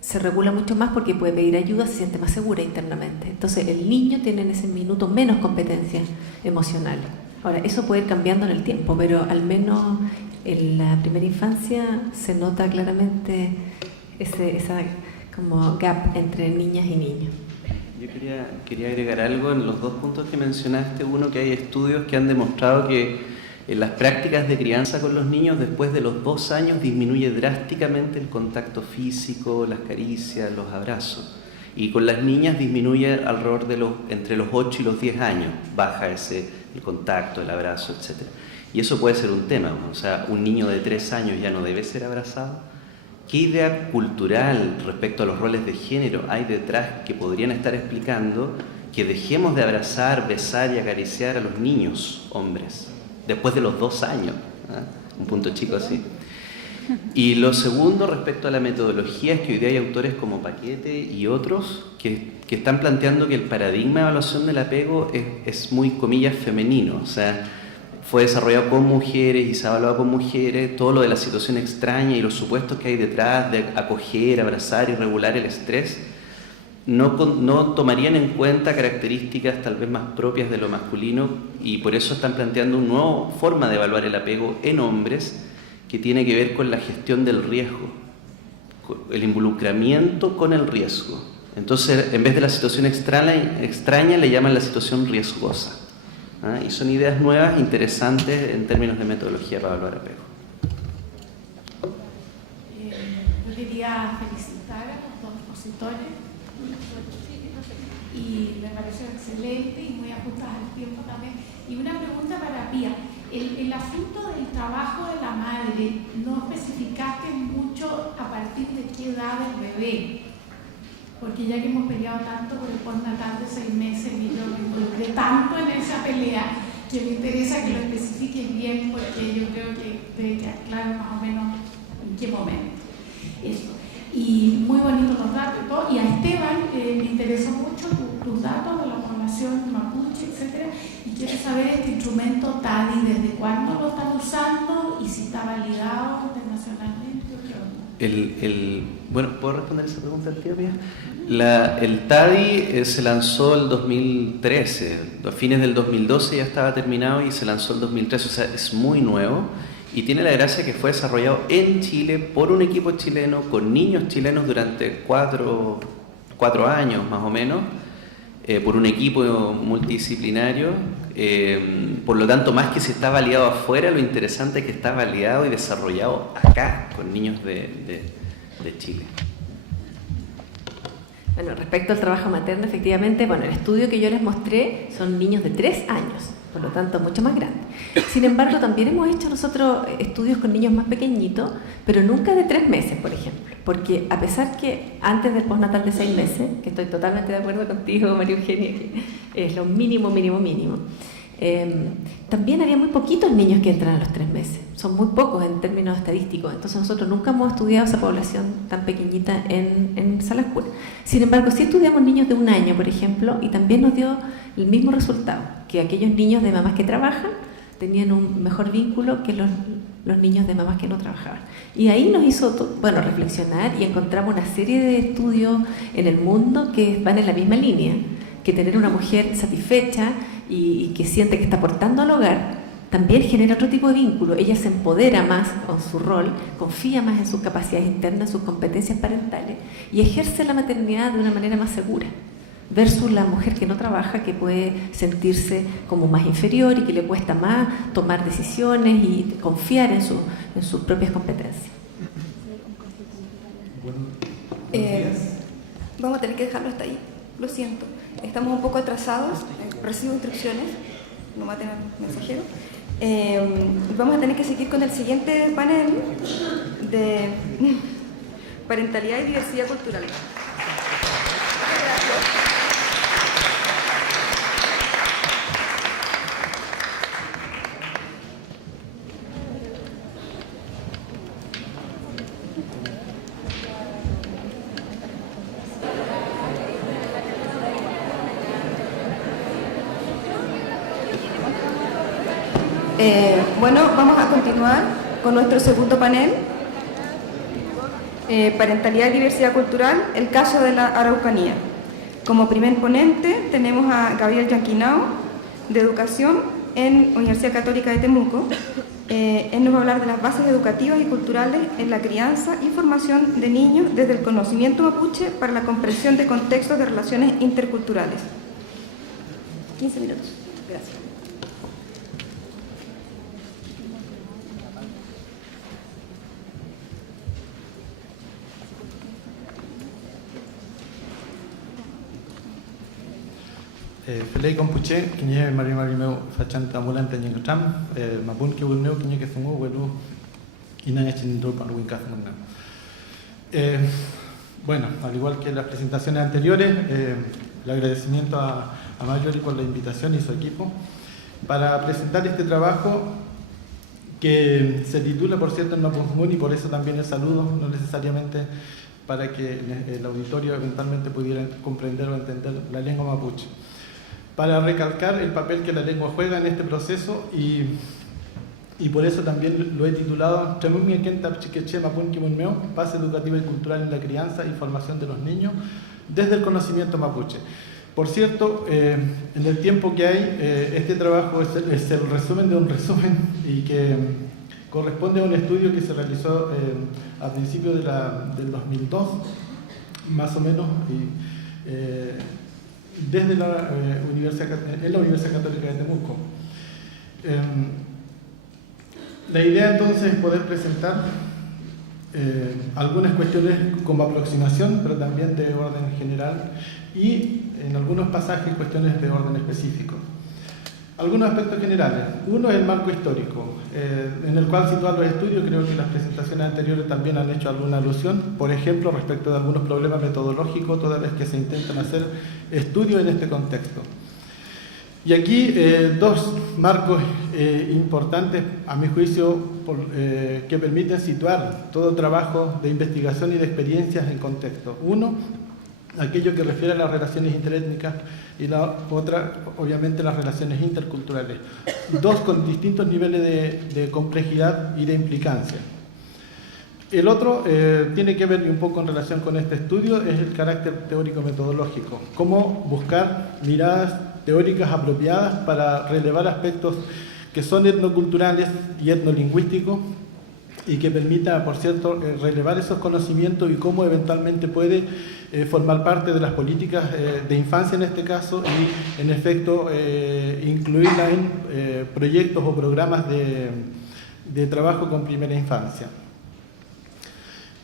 se regula mucho más porque puede pedir ayuda, se siente más segura internamente. Entonces, el niño tiene en ese minuto menos competencias emocionales. Ahora, eso puede ir cambiando en el tiempo, pero al menos en la primera infancia se nota claramente esa como gap entre niñas y niños. Yo quería agregar algo en los dos puntos que mencionaste. Uno, que hay estudios que han demostrado que en las prácticas de crianza con los niños, después de los 2 años, disminuye drásticamente el contacto físico, las caricias, los abrazos. Y con las niñas disminuye alrededor de entre los 8 y los 10 años, baja el contacto, el abrazo, etc. Y eso puede ser un tema, o sea, un niño de 3 años ya no debe ser abrazado. ¿Qué idea cultural respecto a los roles de género hay detrás que podrían estar explicando que dejemos de abrazar, besar y acariciar a los niños, hombres, después de los 2 años? Un punto chico así. Y lo segundo, respecto a la metodología, es que hoy día hay autores como Paquete y otros que están planteando que el paradigma de evaluación del apego es muy, comillas, femenino. O sea, fue desarrollado con mujeres y se ha evaluado con mujeres, todo lo de la situación extraña y los supuestos que hay detrás de acoger, abrazar y regular el estrés, no tomarían en cuenta características tal vez más propias de lo masculino, y por eso están planteando una nueva forma de evaluar el apego en hombres que tiene que ver con la gestión del riesgo, el involucramiento con el riesgo. Entonces, en vez de la situación extraña le llaman la situación riesgosa. Y son ideas nuevas, interesantes en términos de metodología para evaluar apego. Yo quería felicitar a los dos expositores y me pareció excelente y muy ajustada al tiempo también. Y una pregunta para Pía. El asunto del trabajo de la madre, no especificaste mucho a partir de qué edad el bebé, porque ya que hemos peleado tanto por el postnatal de 6 meses y yo me involucré tanto en esa pelea que me interesa que lo especifiques bien, porque yo creo que debe quedar claro más o menos en qué momento. Eso. Y muy bonitos los datos y todo. Y a Esteban me interesó mucho tus datos de la población mapuche, etc. Y quiero saber este instrumento TADI, ¿desde cuándo lo están usando y si está validado internacionalmente? Bueno, ¿puedo responder esa pregunta al tío Pía? El TADI se lanzó el 2013, a fines del 2012 ya estaba terminado y se lanzó el 2013, o sea, es muy nuevo y tiene la gracia que fue desarrollado en Chile por un equipo chileno, con niños chilenos durante 4 años más o menos, por un equipo multidisciplinario. Por lo tanto, más que si está validado afuera, lo interesante es que está validado y desarrollado acá, con niños de Chile. Bueno, respecto al trabajo materno, efectivamente, bueno, el estudio que yo les mostré son niños de 3 años, por lo tanto, mucho más grandes. Sin embargo, también hemos hecho nosotros estudios con niños más pequeñitos, pero nunca de 3 meses, por ejemplo, porque a pesar que antes del postnatal de 6 meses, que estoy totalmente de acuerdo contigo, María Eugenia, que es lo mínimo, también había muy poquitos niños que entran a los 3 meses, son muy pocos en términos estadísticos, entonces nosotros nunca hemos estudiado esa población tan pequeñita en salas curas. Sin embargo, sí estudiamos niños de 1 año, por ejemplo, y también nos dio el mismo resultado, que aquellos niños de mamás que trabajan tenían un mejor vínculo que los niños de mamás que no trabajaban. Y ahí nos hizo reflexionar y encontramos una serie de estudios en el mundo que van en la misma línea, que tener una mujer satisfecha y que siente que está aportando al hogar también genera otro tipo de vínculo. Ella se empodera más con su rol, confía más en sus capacidades internas, en sus competencias parentales y ejerce la maternidad de una manera más segura, versus la mujer que no trabaja, que puede sentirse como más inferior y que le cuesta más tomar decisiones y confiar en sus propias competencias. Vamos a tener que dejarlo hasta ahí, lo siento. Estamos un poco atrasados, recibo instrucciones, no va a tener mensajero. Vamos a tener que seguir con el siguiente panel de parentalidad y diversidad cultural. Gracias. Bueno, vamos a continuar con nuestro segundo panel. Parentalidad y diversidad cultural, el caso de la Araucanía. Como primer ponente tenemos a Gabriel Yanquinao, de Educación en Universidad Católica de Temuco. Él nos va a hablar de las bases educativas y culturales en la crianza y formación de niños desde el conocimiento mapuche para la comprensión de contextos de relaciones interculturales. 15 minutos. Gracias. Felei Compuche, Quiñe Marimeu Fachanta Ambulante Ñengotram, Mapun Kiwulneu, Quiñe Kefungu, Welu, Inaña Chinindrupa, Luinkafmuna. Bueno, al igual que las presentaciones anteriores, el agradecimiento a Mayori por la invitación y su equipo para presentar este trabajo que se titula, por cierto, en Mapunmun, y por eso también el saludo, no necesariamente para que el auditorio eventualmente pudiera comprender o entender la lengua mapuche, para recalcar el papel que la lengua juega en este proceso y por eso también lo he titulado Base educativa y cultural en la crianza y formación de los niños desde el conocimiento mapuche. Por cierto, en el tiempo que hay, este trabajo es el resumen de un resumen y que corresponde a un estudio que se realizó a principios del 2002, más o menos, desde la Universidad Católica de Temuco. La idea entonces es poder presentar algunas cuestiones como aproximación, pero también de orden general, y en algunos pasajes cuestiones de orden específico. Algunos aspectos generales. Uno es el marco histórico, en el cual situar los estudios. Creo que las presentaciones anteriores también han hecho alguna alusión, por ejemplo, respecto de algunos problemas metodológicos, toda vez que se intentan hacer estudios en este contexto. Y aquí dos marcos importantes, a mi juicio, que permiten situar todo trabajo de investigación y de experiencias en contexto. Uno, aquello que refiere a las relaciones interétnicas, y la otra, obviamente, las relaciones interculturales. Dos con distintos niveles de complejidad y de implicancia. El otro tiene que ver, y un poco en relación con este estudio, es el carácter teórico-metodológico. Cómo buscar miradas teóricas apropiadas para relevar aspectos que son etnoculturales y etnolingüísticos y que permita, por cierto, relevar esos conocimientos y cómo eventualmente puede formar parte de las políticas de infancia en este caso y, en efecto, incluirla en proyectos o programas de trabajo con primera infancia.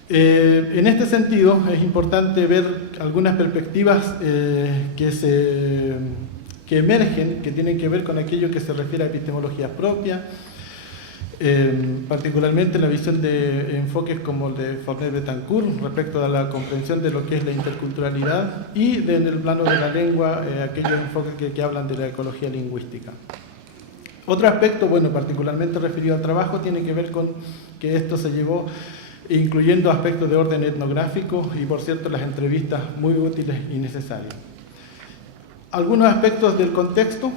En este sentido, es importante ver algunas perspectivas que emergen, que tienen que ver con aquello que se refiere a epistemologías propias, particularmente la visión de enfoques como el de Fornet-Betancourt respecto a la comprensión de lo que es la interculturalidad y en el plano de la lengua, aquellos enfoques que hablan de la ecología lingüística. Otro aspecto, bueno, particularmente referido al trabajo, tiene que ver con que esto se llevó incluyendo aspectos de orden etnográfico y, por cierto, las entrevistas muy útiles y necesarias. Algunos aspectos del contexto,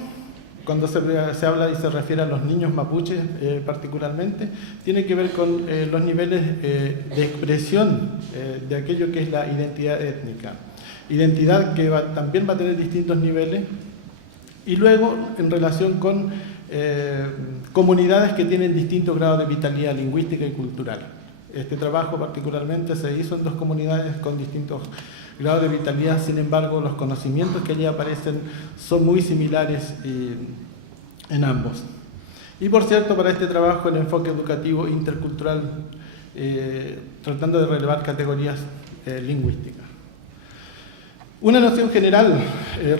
cuando se habla y se refiere a los niños mapuches particularmente, tiene que ver con los niveles de expresión de aquello que es la identidad étnica. Identidad que también va a tener distintos niveles, y luego en relación con comunidades que tienen distintos grados de vitalidad lingüística y cultural. Este trabajo particularmente se hizo en dos comunidades con distintos grados de vitalidad, sin embargo los conocimientos que allí aparecen son muy similares en ambos. Y por cierto, para este trabajo el enfoque educativo intercultural, tratando de relevar categorías lingüísticas. Una noción general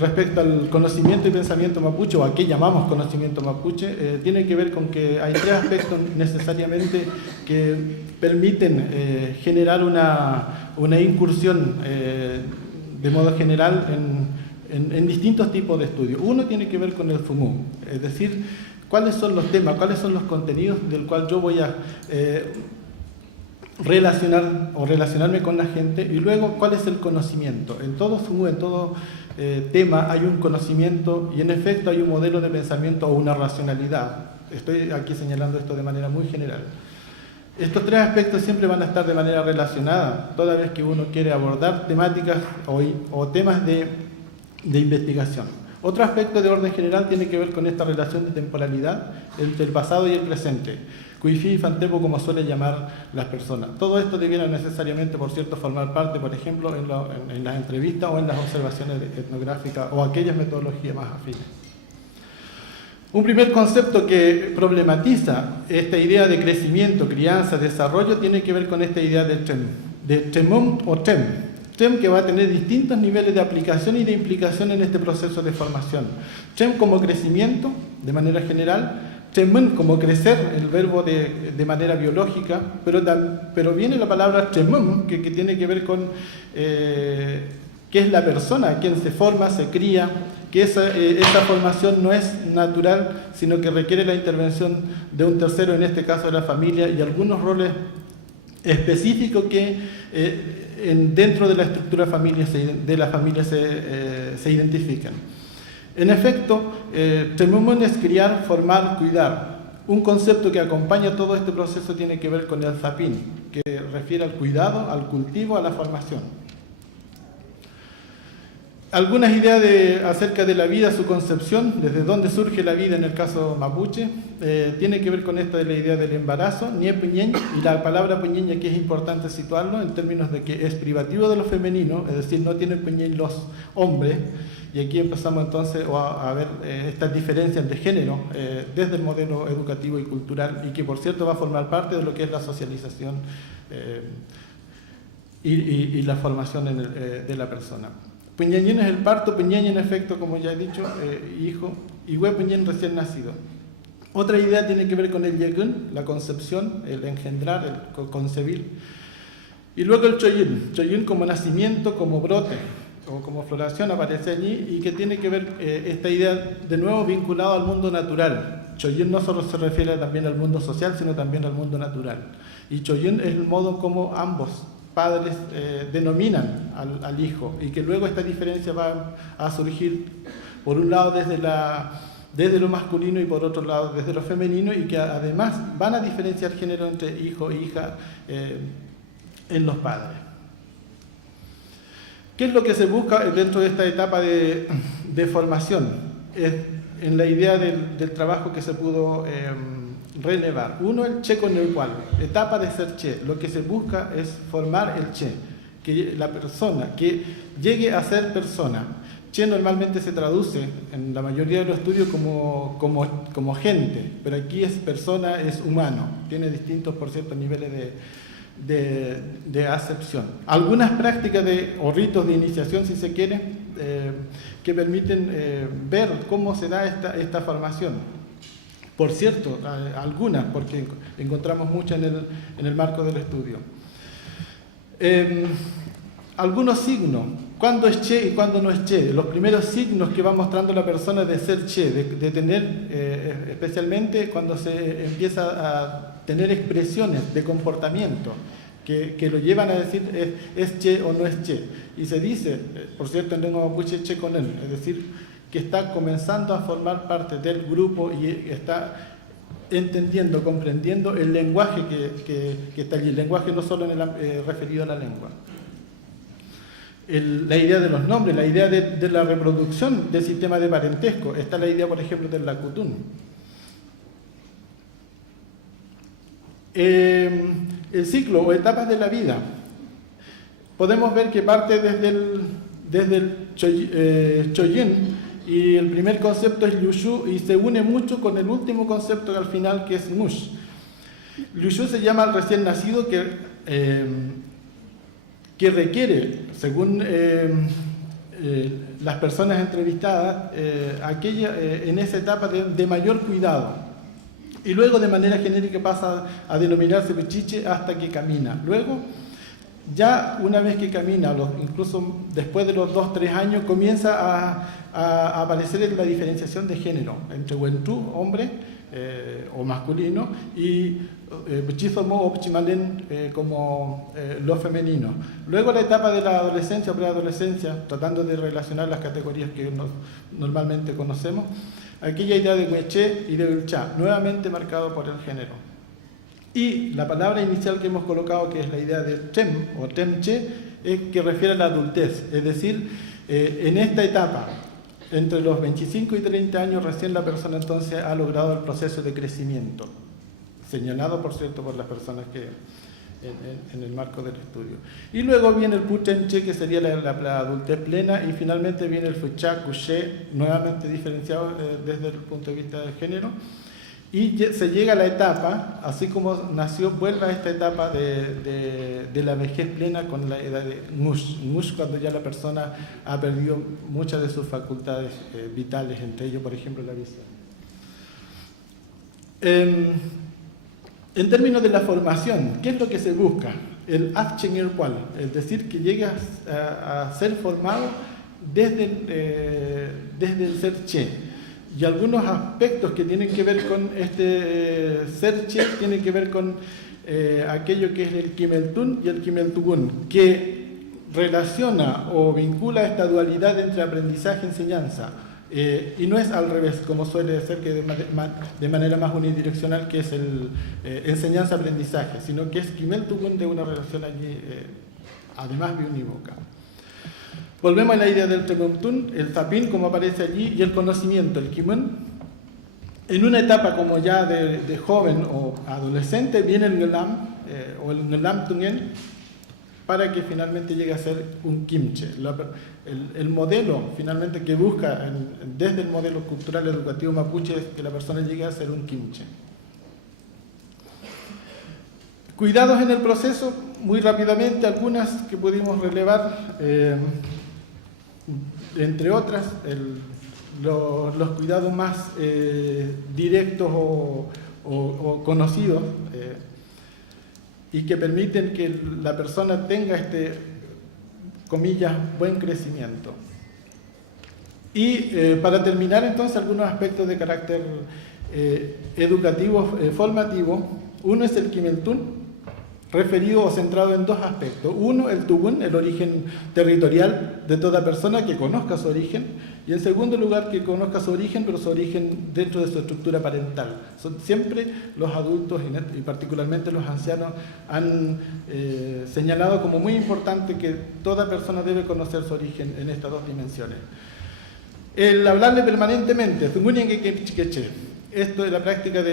respecto al conocimiento y pensamiento mapuche, o a qué llamamos conocimiento mapuche, tiene que ver con que hay tres aspectos necesariamente que permiten generar una incursión de modo general en distintos tipos de estudios. Uno tiene que ver con el FUMU, es decir, cuáles son los temas, cuáles son los contenidos del cual yo voy a relacionarme con la gente, y luego cuál es el conocimiento. En todo FUMU, en todo tema hay un conocimiento y en efecto hay un modelo de pensamiento o una racionalidad Estoy aquí señalando esto de manera muy general. Estos tres aspectos siempre van a estar de manera relacionada toda vez que uno quiere abordar temáticas o temas de investigación. Otro aspecto de orden general tiene que ver con esta relación de temporalidad entre el pasado y el presente, cuifi y fantepo, como suelen llamar las personas. Todo esto debiera necesariamente, por cierto, formar parte, por ejemplo, en las entrevistas o en las observaciones etnográficas o aquellas metodologías más afines. Un primer concepto que problematiza esta idea de crecimiento, crianza, desarrollo, tiene que ver con esta idea del TEM, de TEMUM o TEM. TEM que va a tener distintos niveles de aplicación y de implicación en este proceso de formación. TEM como crecimiento, de manera general, TEMUM como crecer, el verbo de manera biológica, pero viene la palabra TEMUM, que tiene que ver con qué es la persona, quien se forma, se cría, que esa formación no es natural, sino que requiere la intervención de un tercero, en este caso de la familia, y algunos roles específicos que dentro de la estructura de la familia se identifican. En efecto, Temumun es criar, formar, cuidar. Un concepto que acompaña todo este proceso tiene que ver con el Zapin, que refiere al cuidado, al cultivo, a la formación. Algunas ideas acerca de la vida, su concepción, desde dónde surge la vida en el caso mapuche, tiene que ver con esta de la idea del embarazo, nie puñeñ, y la palabra puñeñ aquí es importante situarlo en términos de que es privativo de lo femenino, es decir, no tienen puñeñ los hombres, y aquí empezamos entonces a ver estas diferencias de género desde el modelo educativo y cultural, y que por cierto va a formar parte de lo que es la socialización y la formación de la persona. Puñeñín es el parto, puñeñ en efecto, como ya he dicho, hijo, y hue puñeñ recién nacido. Otra idea tiene que ver con el yegun, la concepción, el engendrar, el concebir. Y luego el choyin, choyin como nacimiento, como brote, o como floración aparece allí, y que tiene que ver esta idea de nuevo vinculado al mundo natural. Choyin no solo se refiere también al mundo social, sino también al mundo natural. Y choyin es el modo como ambos padres denominan al hijo, y que luego esta diferencia va a surgir por un lado desde lo masculino y por otro lado desde lo femenino, y que además van a diferenciar género entre hijo e hija en los padres. ¿Qué es lo que se busca dentro de esta etapa de formación? En la idea del trabajo que se pudo relevar. Uno, el che con el cual, etapa de ser che. Lo que se busca es formar el che, que la persona, que llegue a ser persona. Che normalmente se traduce en la mayoría de los estudios como gente, pero aquí es persona, es humano, tiene distintos, por cierto, niveles de acepción. Algunas prácticas o ritos de iniciación, si se quiere, que permiten ver cómo se da esta formación. Por cierto, algunas, porque encontramos muchas en el marco del estudio. Algunos signos, cuándo es che y cuándo no es che. Los primeros signos que va mostrando la persona de ser che, de tener, especialmente cuando se empieza a tener expresiones de comportamiento que lo llevan a decir es che o no es che. Y se dice, por cierto, en lengua mapuche, che con él, es decir, que está comenzando a formar parte del grupo y está entendiendo, comprendiendo el lenguaje que está allí. El lenguaje no solo referido a la lengua. La idea de los nombres, la idea de la reproducción del sistema de parentesco. Está la idea, por ejemplo, del lacutún. El ciclo o etapas de la vida. Podemos ver que parte desde el choyin, y el primer concepto es Liushu, y se une mucho con el último concepto al final, que es Mush. Liushu se llama al recién nacido que requiere, según las personas entrevistadas, en esa etapa de mayor cuidado. Y luego de manera genérica pasa a denominarse pechiche hasta que camina. Luego, ya una vez que camina, incluso después de los 2-3 años, comienza a aparecer la diferenciación de género entre huentú, hombre o masculino, y pechizomo o pechimalen como lo femenino. Luego la etapa de la adolescencia o preadolescencia, tratando de relacionar las categorías que normalmente conocemos, aquella idea de Hueché y de Ulchá, nuevamente marcado por el género. Y la palabra inicial que hemos colocado, que es la idea de Tem o Temche, es que refiere a la adultez, es decir, en esta etapa, entre los 25 y 30 años, recién la persona entonces ha logrado el proceso de crecimiento, señalado, por cierto, por las personas que en el marco del estudio. Y luego viene el Putemche, que sería la adultez plena, y finalmente viene el Fuchá, Kuché, nuevamente diferenciado desde el punto de vista del género. Y se llega a la etapa, así como nació, vuelve a esta etapa de la vejez plena con la edad de Ngush, cuando ya la persona ha perdido muchas de sus facultades vitales, entre ellos, por ejemplo, la visión. En términos de la formación, ¿qué es lo que se busca? El Afchengerwal, es decir, que llegue a ser formado desde el ser Che. Y algunos aspectos que tienen que ver con este ser Che tienen que ver con aquello que es el Kimeltun y el Kimeltugun, que relaciona o vincula esta dualidad entre aprendizaje y enseñanza. Y no es al revés, como suele ser, que de manera más unidireccional, que es el enseñanza-aprendizaje, sino que es Kimeltugun de una relación allí, además biunívoca. Volvemos a la idea del Tekumtun, el Zapin, como aparece allí, y el conocimiento, el Kimun. En una etapa como ya de joven o adolescente, viene el Ngelam, o el Ngelam Tungen, para que finalmente llegue a ser un Kimche. El modelo, finalmente, que busca desde el modelo cultural educativo mapuche es que la persona llegue a ser un Kimche. Cuidados en el proceso, muy rápidamente, algunas que pudimos relevar. Entre otras, los cuidados más directos o conocidos y que permiten que la persona tenga comillas, buen crecimiento. Y para terminar, entonces, algunos aspectos de carácter educativo, formativo. Uno es el Kimeltun, referido o centrado en dos aspectos. Uno, el Tugun, el origen territorial de toda persona, que conozca su origen, y en segundo lugar, que conozca su origen, pero su origen dentro de su estructura parental. Siempre los adultos, y particularmente los ancianos, han señalado como muy importante que toda persona debe conocer su origen en estas dos dimensiones. El hablarle permanentemente, esto es la práctica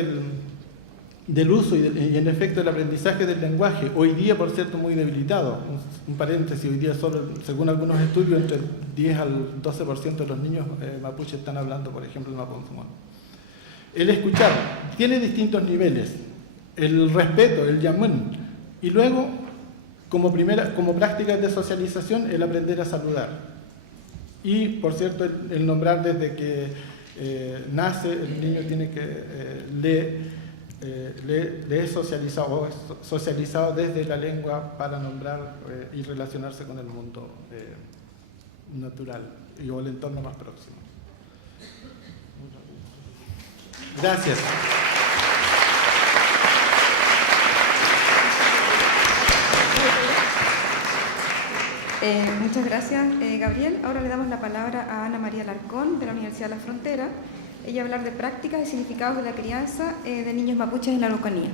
del uso y en efecto el aprendizaje del lenguaje, hoy día, por cierto, muy debilitado. Un paréntesis, hoy día solo, según algunos estudios, entre el 10 al 12% de los niños mapuches están hablando, por ejemplo, el mapunzumón. El escuchar tiene distintos niveles. El respeto, el yamun, y luego, como práctica de socialización, el aprender a saludar. Y, por cierto, el nombrar desde que nace, el niño tiene que le es socializado desde la lengua para nombrar y relacionarse con el mundo natural o el entorno más próximo. Gracias. Muchas gracias, Gabriel. Ahora le damos la palabra a Ana María Larcón, de la Universidad de la Frontera. Ella va a hablar de prácticas y significados de la crianza de niños mapuches en la Araucanía.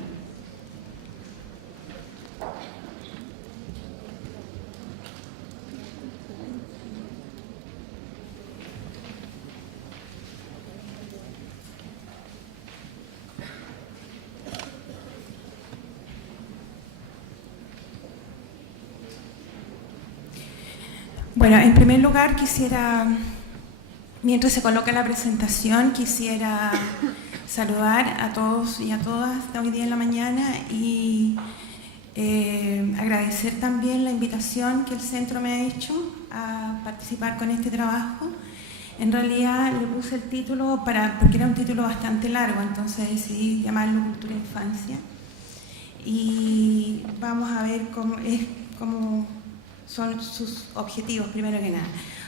Bueno, en primer lugar quisiera, mientras se coloca la presentación, quisiera saludar a todos y a todas de hoy día en la mañana y agradecer también la invitación que el centro me ha hecho a participar con este trabajo. En realidad le puse el título porque era un título bastante largo, entonces decidí llamarlo Cultura e Infancia. Y vamos a ver cómo son sus objetivos, primero que nada.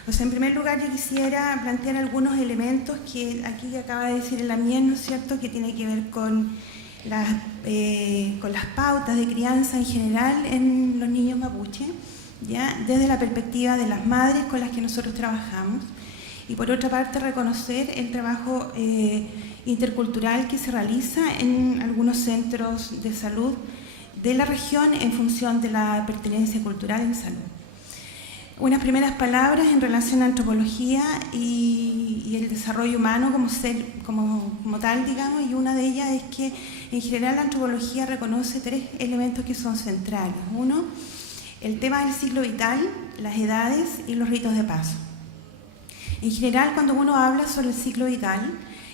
O sea, en primer lugar, yo quisiera plantear algunos elementos que aquí acaba de decir el Amien, ¿no es cierto?, que tiene que ver con las pautas de crianza en general en los niños mapuche, ¿ya?, desde la perspectiva de las madres con las que nosotros trabajamos. y por otra parte reconocer el trabajo intercultural que se realiza en algunos centros de salud de la región en función de la pertenencia cultural en salud. Unas primeras palabras en relación a antropología y el desarrollo humano como ser, como tal, digamos, y una de ellas es que en general la antropología reconoce 3 elementos que son centrales. Uno, el tema del ciclo vital, las edades y los ritos de paso. En general, cuando uno habla sobre el ciclo vital,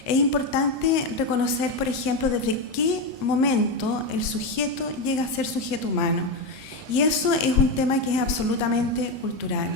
es importante reconocer, por ejemplo, desde qué momento el sujeto llega a ser sujeto humano. Y eso es un tema que es absolutamente cultural.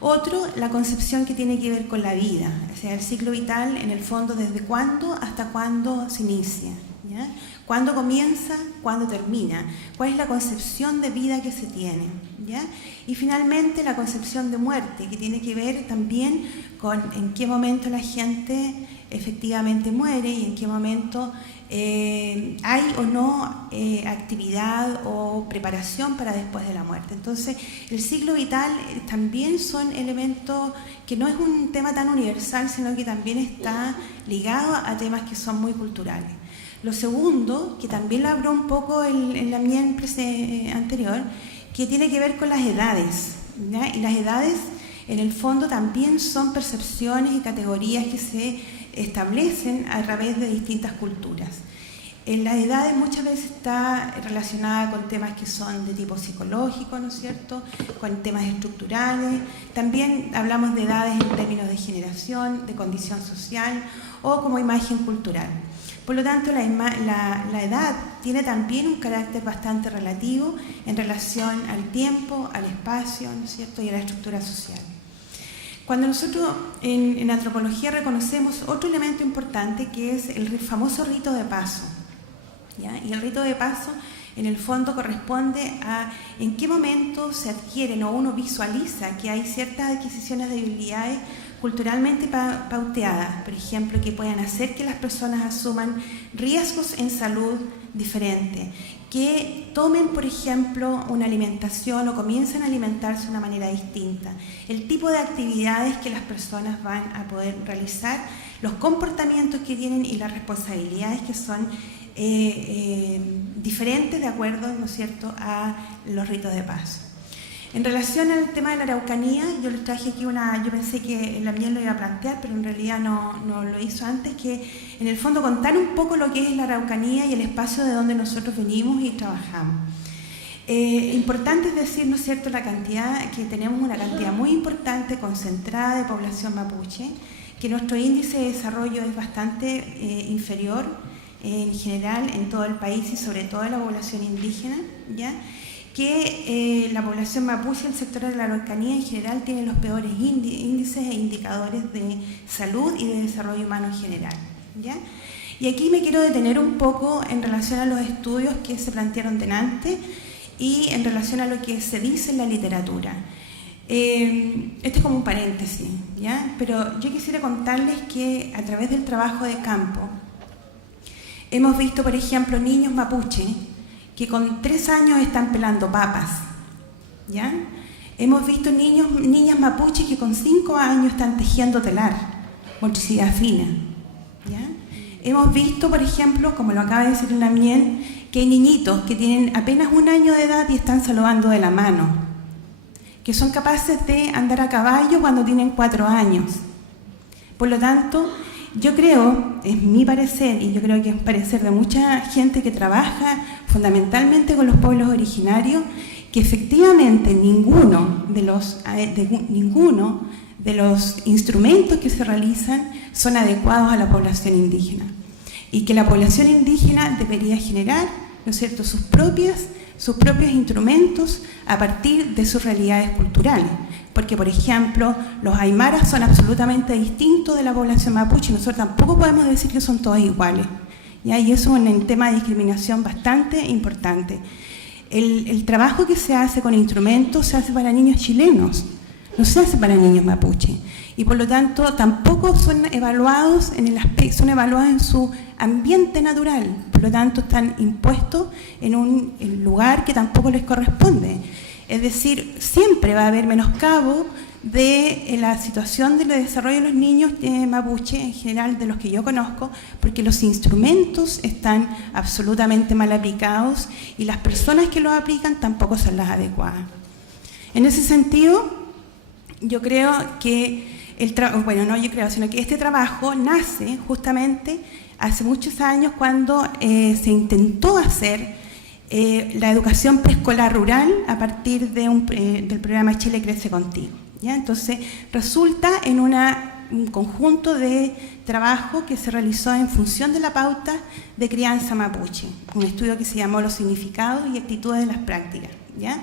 Otro, la concepción que tiene que ver con la vida, o sea, el ciclo vital, en el fondo, desde cuándo hasta cuándo se inicia, ¿ya? ¿Cuándo comienza? ¿Cuándo termina? ¿Cuál es la concepción de vida que se tiene? ¿Ya? Y finalmente la concepción de muerte, que tiene que ver también con en qué momento la gente efectivamente muere y en qué momento hay o no actividad o preparación para después de la muerte. Entonces, el ciclo vital también son elementos que no es un tema tan universal, sino que también está ligado a temas que son muy culturales. Lo segundo, que también lo habló un poco en la mía anterior, que tiene que ver con las edades, ¿ya? Y las edades, en el fondo, también son percepciones y categorías que se establecen a través de distintas culturas. En las edades muchas veces está relacionada con temas que son de tipo psicológico, ¿no es cierto?, con temas estructurales. También hablamos de edades en términos de generación, de condición social o como imagen cultural. Por lo tanto, la edad tiene también un carácter bastante relativo en relación al tiempo, al espacio, ¿no es cierto?, y a la estructura social. Cuando nosotros en antropología reconocemos otro elemento importante, que es el famoso rito de paso, ¿ya? Y el rito de paso en el fondo corresponde a en qué momento se adquieren o uno visualiza que hay ciertas adquisiciones de habilidades culturalmente pauteadas, por ejemplo, que puedan hacer que las personas asuman riesgos en salud diferentes, que tomen, por ejemplo, una alimentación o comiencen a alimentarse de una manera distinta, el tipo de actividades que las personas van a poder realizar, los comportamientos que tienen y las responsabilidades que son diferentes de acuerdo, ¿no es cierto?, a los ritos de paso. En relación al tema de la Araucanía, yo les traje aquí yo pensé que la mía lo iba a plantear, pero en realidad no lo hizo antes, que en el fondo contar un poco lo que es la Araucanía y el espacio de donde nosotros venimos y trabajamos. Importante es decir, ¿no es cierto?, la cantidad, que tenemos una cantidad muy importante, concentrada de población mapuche, que nuestro índice de desarrollo es bastante inferior en general en todo el país y sobre todo en la población indígena, ¿ya?, que la población mapuche, el sector de la Araucanía en general, tiene los peores índices e indicadores de salud y de desarrollo humano en general, ¿ya? Y aquí me quiero detener un poco en relación a los estudios que se plantearon delante y en relación a lo que se dice en la literatura. Este es como un paréntesis, ¿ya? Pero yo quisiera contarles que a través del trabajo de campo hemos visto, por ejemplo, niños mapuche que con 3 años están pelando papas, ¿ya? Hemos visto niñas mapuches que con 5 años están tejiendo telar, motricidad fina, ¿ya? Hemos visto, por ejemplo, como lo acaba de decir la Mien, que hay niñitos que tienen apenas 1 año de edad y están saludando de la mano, que son capaces de andar a caballo cuando tienen 4 años. Por lo tanto, yo creo, es mi parecer, y yo creo que es parecer de mucha gente que trabaja fundamentalmente con los pueblos originarios, que efectivamente ninguno de los instrumentos que se realizan son adecuados a la población indígena. Y que la población indígena debería generar, ¿no es cierto?, sus propios instrumentos a partir de sus realidades culturales. Porque, por ejemplo, los aymaras son absolutamente distintos de la población mapuche. Nosotros tampoco podemos decir que son todos iguales, ¿ya? Y eso es un tema de discriminación bastante importante. El trabajo que se hace con instrumentos se hace para niños chilenos, no se hace para niños mapuche. Y por lo tanto tampoco son evaluados son evaluados en su ambiente natural. Por lo tanto están impuestos en un lugar que tampoco les corresponde. Es decir, siempre va a haber menoscabo de la situación del desarrollo de los niños mapuche, en general de los que yo conozco, porque los instrumentos están absolutamente mal aplicados y las personas que los aplican tampoco son las adecuadas. En ese sentido, yo creo que este trabajo nace justamente hace muchos años cuando se intentó hacer la educación preescolar rural a partir de del programa Chile Crece Contigo, ¿ya? Entonces resulta en un conjunto de trabajo que se realizó en función de la pauta de crianza mapuche, un estudio que se llamó Los significados y actitudes de las prácticas, ¿ya?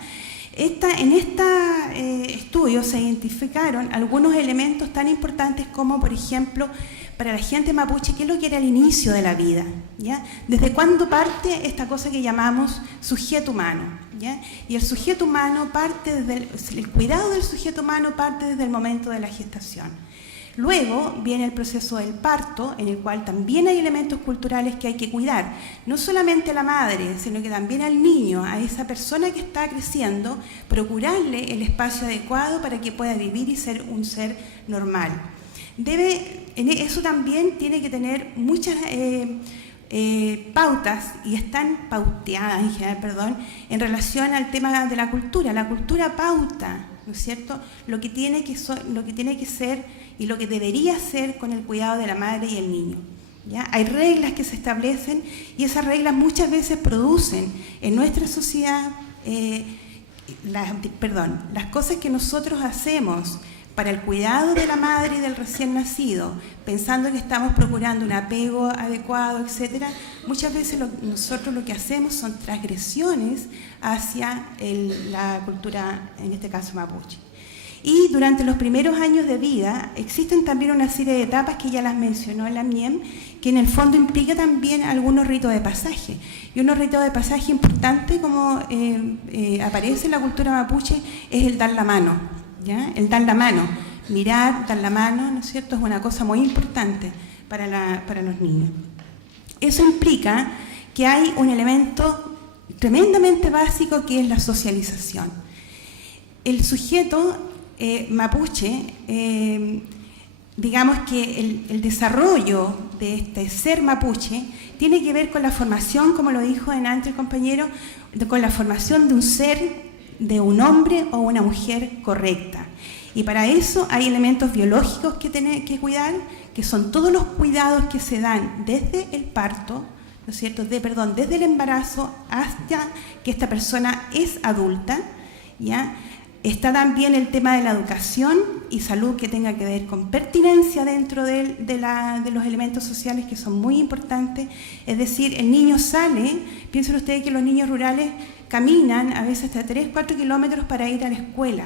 En este estudio se identificaron algunos elementos tan importantes como, por ejemplo, para la gente mapuche, ¿qué es lo que era el inicio de la vida? ¿Ya? ¿Desde cuándo parte esta cosa que llamamos sujeto humano? ¿Ya? Y el sujeto humano parte el cuidado del sujeto humano parte desde el momento de la gestación. Luego viene el proceso del parto, en el cual también hay elementos culturales que hay que cuidar. No solamente a la madre, sino que también al niño, a esa persona que está creciendo, procurarle el espacio adecuado para que pueda vivir y ser un ser normal. Eso también tiene que tener muchas pautas, y están pauteadas en general, en relación al tema de la cultura. La cultura pauta, ¿no es cierto?, lo que tiene que ser y lo que debería ser con el cuidado de la madre y el niño, ¿ya? Hay reglas que se establecen y esas reglas muchas veces producen en nuestra sociedad las cosas que nosotros hacemos para el cuidado de la madre y del recién nacido, pensando que estamos procurando un apego adecuado, etcétera. Muchas veces nosotros lo que hacemos son transgresiones hacia la cultura, en este caso mapuche. Y durante los primeros años de vida existen también una serie de etapas que ya las mencionó la MIEM, que en el fondo implica también algunos ritos de pasaje. Y unos ritos de pasaje importantes, como aparece en la cultura mapuche, es el dar la mano, ¿ya? El dar la mano, mirar, dar la mano, ¿no es cierto?, es una cosa muy importante para los niños. Eso implica que hay un elemento tremendamente básico que es la socialización. El sujeto mapuche, digamos que el desarrollo de este ser mapuche tiene que ver con la formación, como lo dijo antes el compañero, con la formación de un ser, de un hombre o una mujer correcta. Y para eso hay elementos biológicos que tienen que cuidar, que son todos los cuidados que se dan desde el parto, ¿no es cierto?, desde el embarazo hasta que esta persona es adulta, ¿ya? Está también el tema de la educación y salud que tenga que ver con pertinencia dentro de los elementos sociales que son muy importantes. Es decir, el niño sale, piensen ustedes que los niños rurales caminan a veces hasta 3-4 kilómetros para ir a la escuela,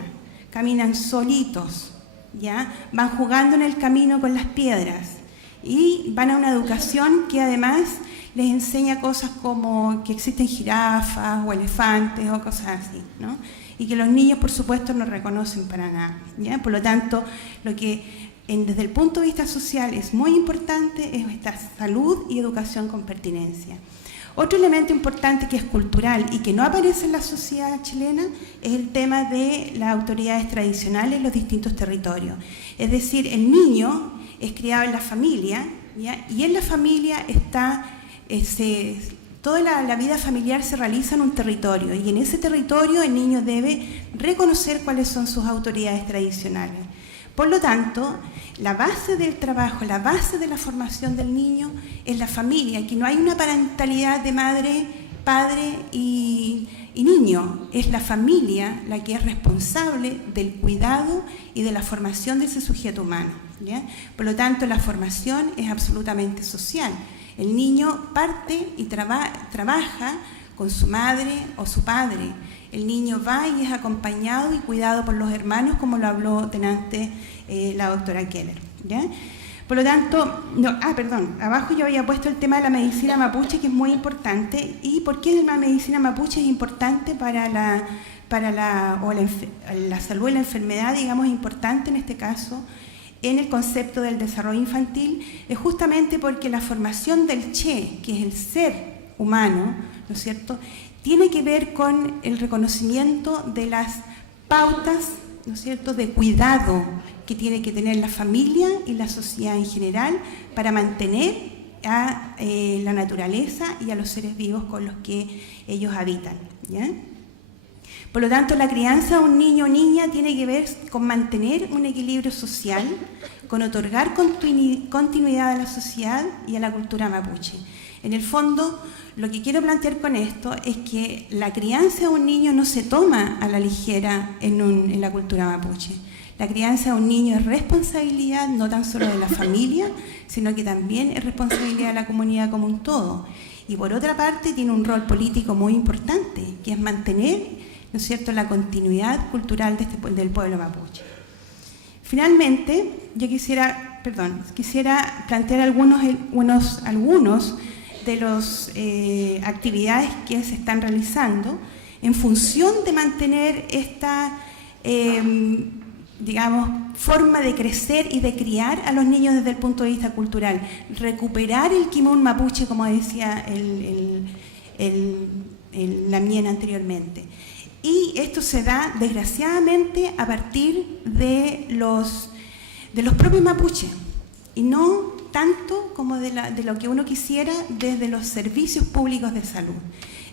caminan solitos, ¿ya? Van jugando en el camino con las piedras y van a una educación que además les enseña cosas como que existen jirafas o elefantes o cosas así, ¿no? Y que los niños, por supuesto, no reconocen para nada, ¿ya? Por lo tanto, lo que desde el punto de vista social es muy importante es esta salud y educación con pertinencia. Otro elemento importante que es cultural y que no aparece en la sociedad chilena es el tema de las autoridades tradicionales en los distintos territorios. Es decir, el niño es criado en la familia, ¿ya? Y en la familia está... toda la vida familiar se realiza en un territorio y en ese territorio el niño debe reconocer cuáles son sus autoridades tradicionales. Por lo tanto, la base del trabajo, la base de la formación del niño es la familia. Aquí no hay una parentalidad de madre, padre y niño. Es la familia la que es responsable del cuidado y de la formación de ese sujeto humano, ¿ya? Por lo tanto, la formación es absolutamente social. El niño parte y trabaja con su madre o su padre. El niño va y es acompañado y cuidado por los hermanos, como lo habló delante la doctora Keller, ¿ya? Por lo tanto, abajo yo había puesto el tema de la medicina mapuche, que es muy importante. ¿Y por qué la medicina mapuche es importante para la salud y la enfermedad, digamos, importante en este caso? En el concepto del desarrollo infantil, es justamente porque la formación del Che, que es el ser humano, ¿no es cierto?, tiene que ver con el reconocimiento de las pautas ¿no es cierto?, de cuidado que tiene que tener la familia y la sociedad en general para mantener a la naturaleza y a los seres vivos con los que ellos habitan, ¿ya? Por lo tanto, la crianza de un niño o niña tiene que ver con mantener un equilibrio social, con otorgar continuidad a la sociedad y a la cultura mapuche. En el fondo, lo que quiero plantear con esto es que la crianza de un niño no se toma a la ligera en la cultura mapuche. La crianza de un niño es responsabilidad no tan solo de la familia, sino que también es responsabilidad de la comunidad como un todo. Y por otra parte tiene un rol político muy importante, que es mantener, ¿no es cierto?, la continuidad cultural del pueblo mapuche. Finalmente, yo quisiera plantear algunos de las actividades que se están realizando en función de mantener esta forma de crecer y de criar a los niños desde el punto de vista cultural, recuperar el Kimun mapuche, como decía la mien anteriormente. Y esto se da, desgraciadamente, a partir de los propios mapuches, y no tanto como de lo que uno quisiera desde los servicios públicos de salud.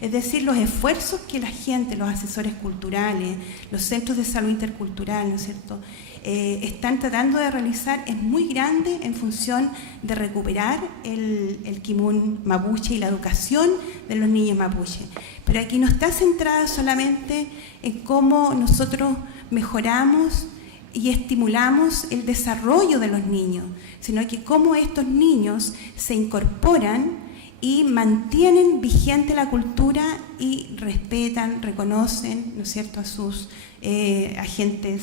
Es decir, los esfuerzos que la gente, los asesores culturales, los centros de salud intercultural, ¿no es cierto?, están tratando de realizar es muy grande en función de recuperar el Kimun mapuche y la educación de los niños mapuche. Pero aquí no está centrada solamente en cómo nosotros mejoramos y estimulamos el desarrollo de los niños, sino que cómo estos niños se incorporan y mantienen vigente la cultura y respetan, reconocen, ¿no es cierto?, a sus agentes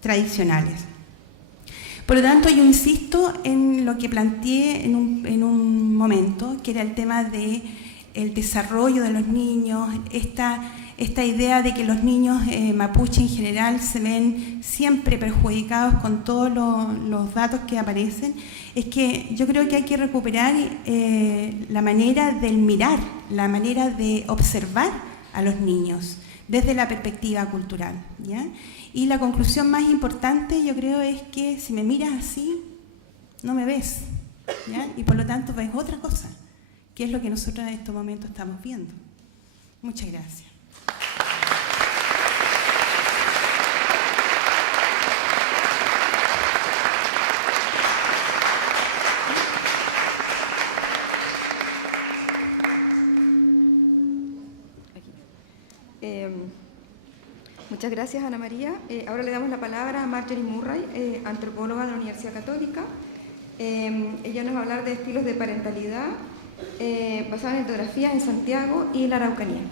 tradicionales. Por lo tanto, yo insisto en lo que planteé en un momento, que era el tema del desarrollo de los niños, esta idea de que los niños mapuche en general se ven siempre perjudicados con todos los datos que aparecen. Es que yo creo que hay que recuperar la manera del mirar, la manera de observar a los niños desde la perspectiva cultural, ¿ya? Y la conclusión más importante, yo creo, es que si me miras así, no me ves, ¿ya? Y por lo tanto ves otra cosa, que es lo que nosotros en estos momentos estamos viendo. Muchas gracias. Muchas gracias, Ana María. Ahora le damos la palabra a Marjorie Murray, antropóloga de la Universidad Católica. Ella nos va a hablar de estilos de parentalidad basados en etnografía en Santiago y la Araucanía.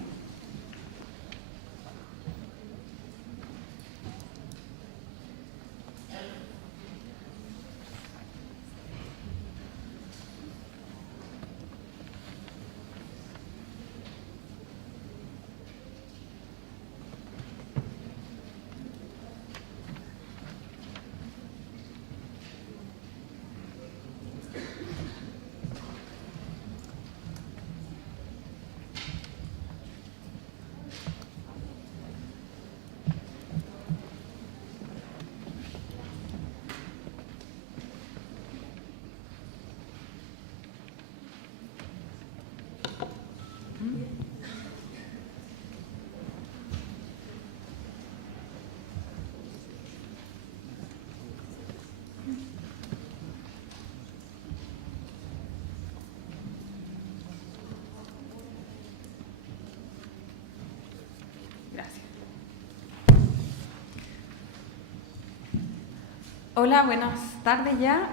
Hola, buenas tardes ya.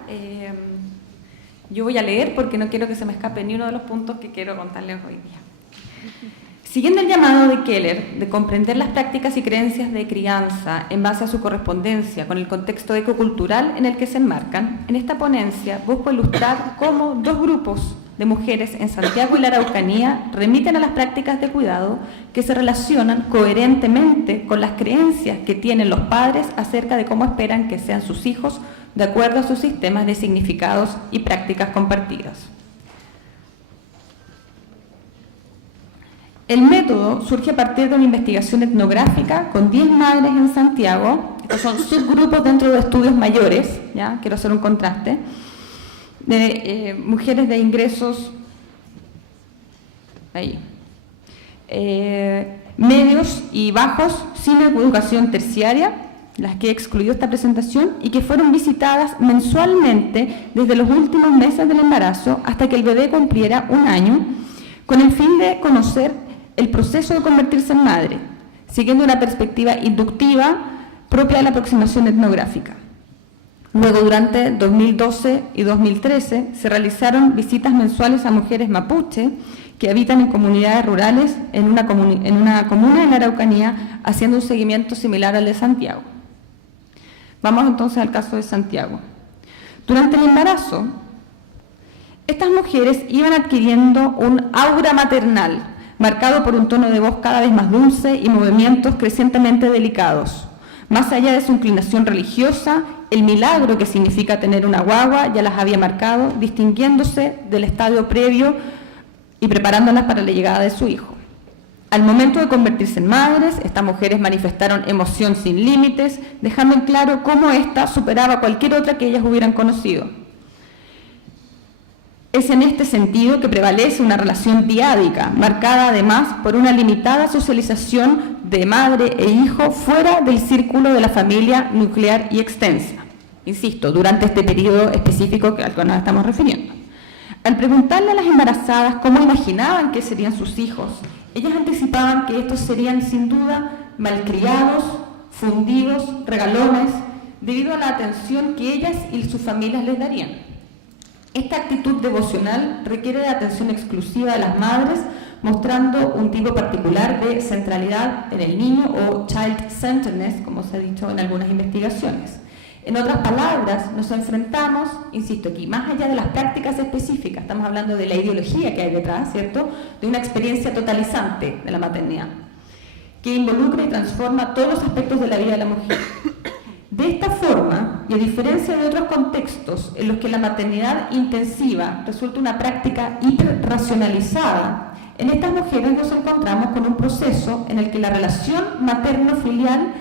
Yo voy a leer porque no quiero que se me escape ni uno de los puntos que quiero contarles hoy día. Siguiendo el llamado de Keller de comprender las prácticas y creencias de crianza en base a su correspondencia con el contexto ecocultural en el que se enmarcan, en esta ponencia busco ilustrar cómo dos grupos de mujeres en Santiago y la Araucanía remiten a las prácticas de cuidado que se relacionan coherentemente con las creencias que tienen los padres acerca de cómo esperan que sean sus hijos de acuerdo a sus sistemas de significados y prácticas compartidas. El método surge a partir de una investigación etnográfica con 10 madres en Santiago. Estos son subgrupos dentro de estudios mayores, ¿ya? Quiero hacer un contraste, de mujeres de ingresos medios y bajos sin educación terciaria, las que he excluido esta presentación, y que fueron visitadas mensualmente desde los últimos meses del embarazo hasta que el bebé cumpliera 1 año, con el fin de conocer el proceso de convertirse en madre, siguiendo una perspectiva inductiva propia de la aproximación etnográfica. Luego, durante 2012 y 2013, se realizaron visitas mensuales a mujeres mapuche que habitan en comunidades rurales en una comuna en la Araucanía, haciendo un seguimiento similar al de Santiago. Vamos entonces al caso de Santiago. Durante el embarazo, estas mujeres iban adquiriendo un aura maternal, marcado por un tono de voz cada vez más dulce y movimientos crecientemente delicados. Más allá de su inclinación religiosa, el milagro que significa tener una guagua ya las había marcado, distinguiéndose del estadio previo y preparándolas para la llegada de su hijo. Al momento de convertirse en madres, estas mujeres manifestaron emoción sin límites, dejando en claro cómo ésta superaba cualquier otra que ellas hubieran conocido. Es en este sentido que prevalece una relación diádica, marcada además por una limitada socialización de madre e hijo fuera del círculo de la familia nuclear y extensa. Insisto, durante este periodo específico al que nos estamos refiriendo. Al preguntarle a las embarazadas cómo imaginaban que serían sus hijos, ellas anticipaban que estos serían sin duda malcriados, fundidos, regalones, debido a la atención que ellas y sus familias les darían. Esta actitud devocional requiere de atención exclusiva de las madres, mostrando un tipo particular de centralidad en el niño o child-centeredness, como se ha dicho en algunas investigaciones. En otras palabras, nos enfrentamos, insisto aquí, más allá de las prácticas específicas, estamos hablando de la ideología que hay detrás, ¿cierto?, de una experiencia totalizante de la maternidad, que involucra y transforma todos los aspectos de la vida de la mujer. De esta forma, y a diferencia de otros contextos en los que la maternidad intensiva resulta una práctica hiperracionalizada, en estas mujeres nos encontramos con un proceso en el que la relación materno-filial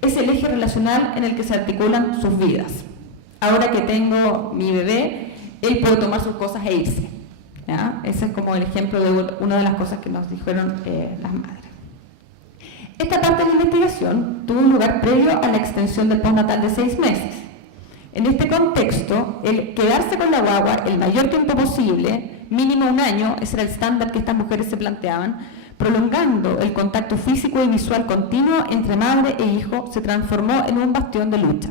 es el eje relacional en el que se articulan sus vidas. Ahora que tengo mi bebé, él puede tomar sus cosas e irse, ¿ya? Ese es como el ejemplo de una de las cosas que nos dijeron las madres. Esta parte de la investigación tuvo un lugar previo a la extensión del postnatal de 6 meses. En este contexto, el quedarse con la guagua el mayor tiempo posible, mínimo 1 año, ese era el estándar que estas mujeres se planteaban, prolongando el contacto físico y visual continuo entre madre e hijo, se transformó en un bastión de lucha.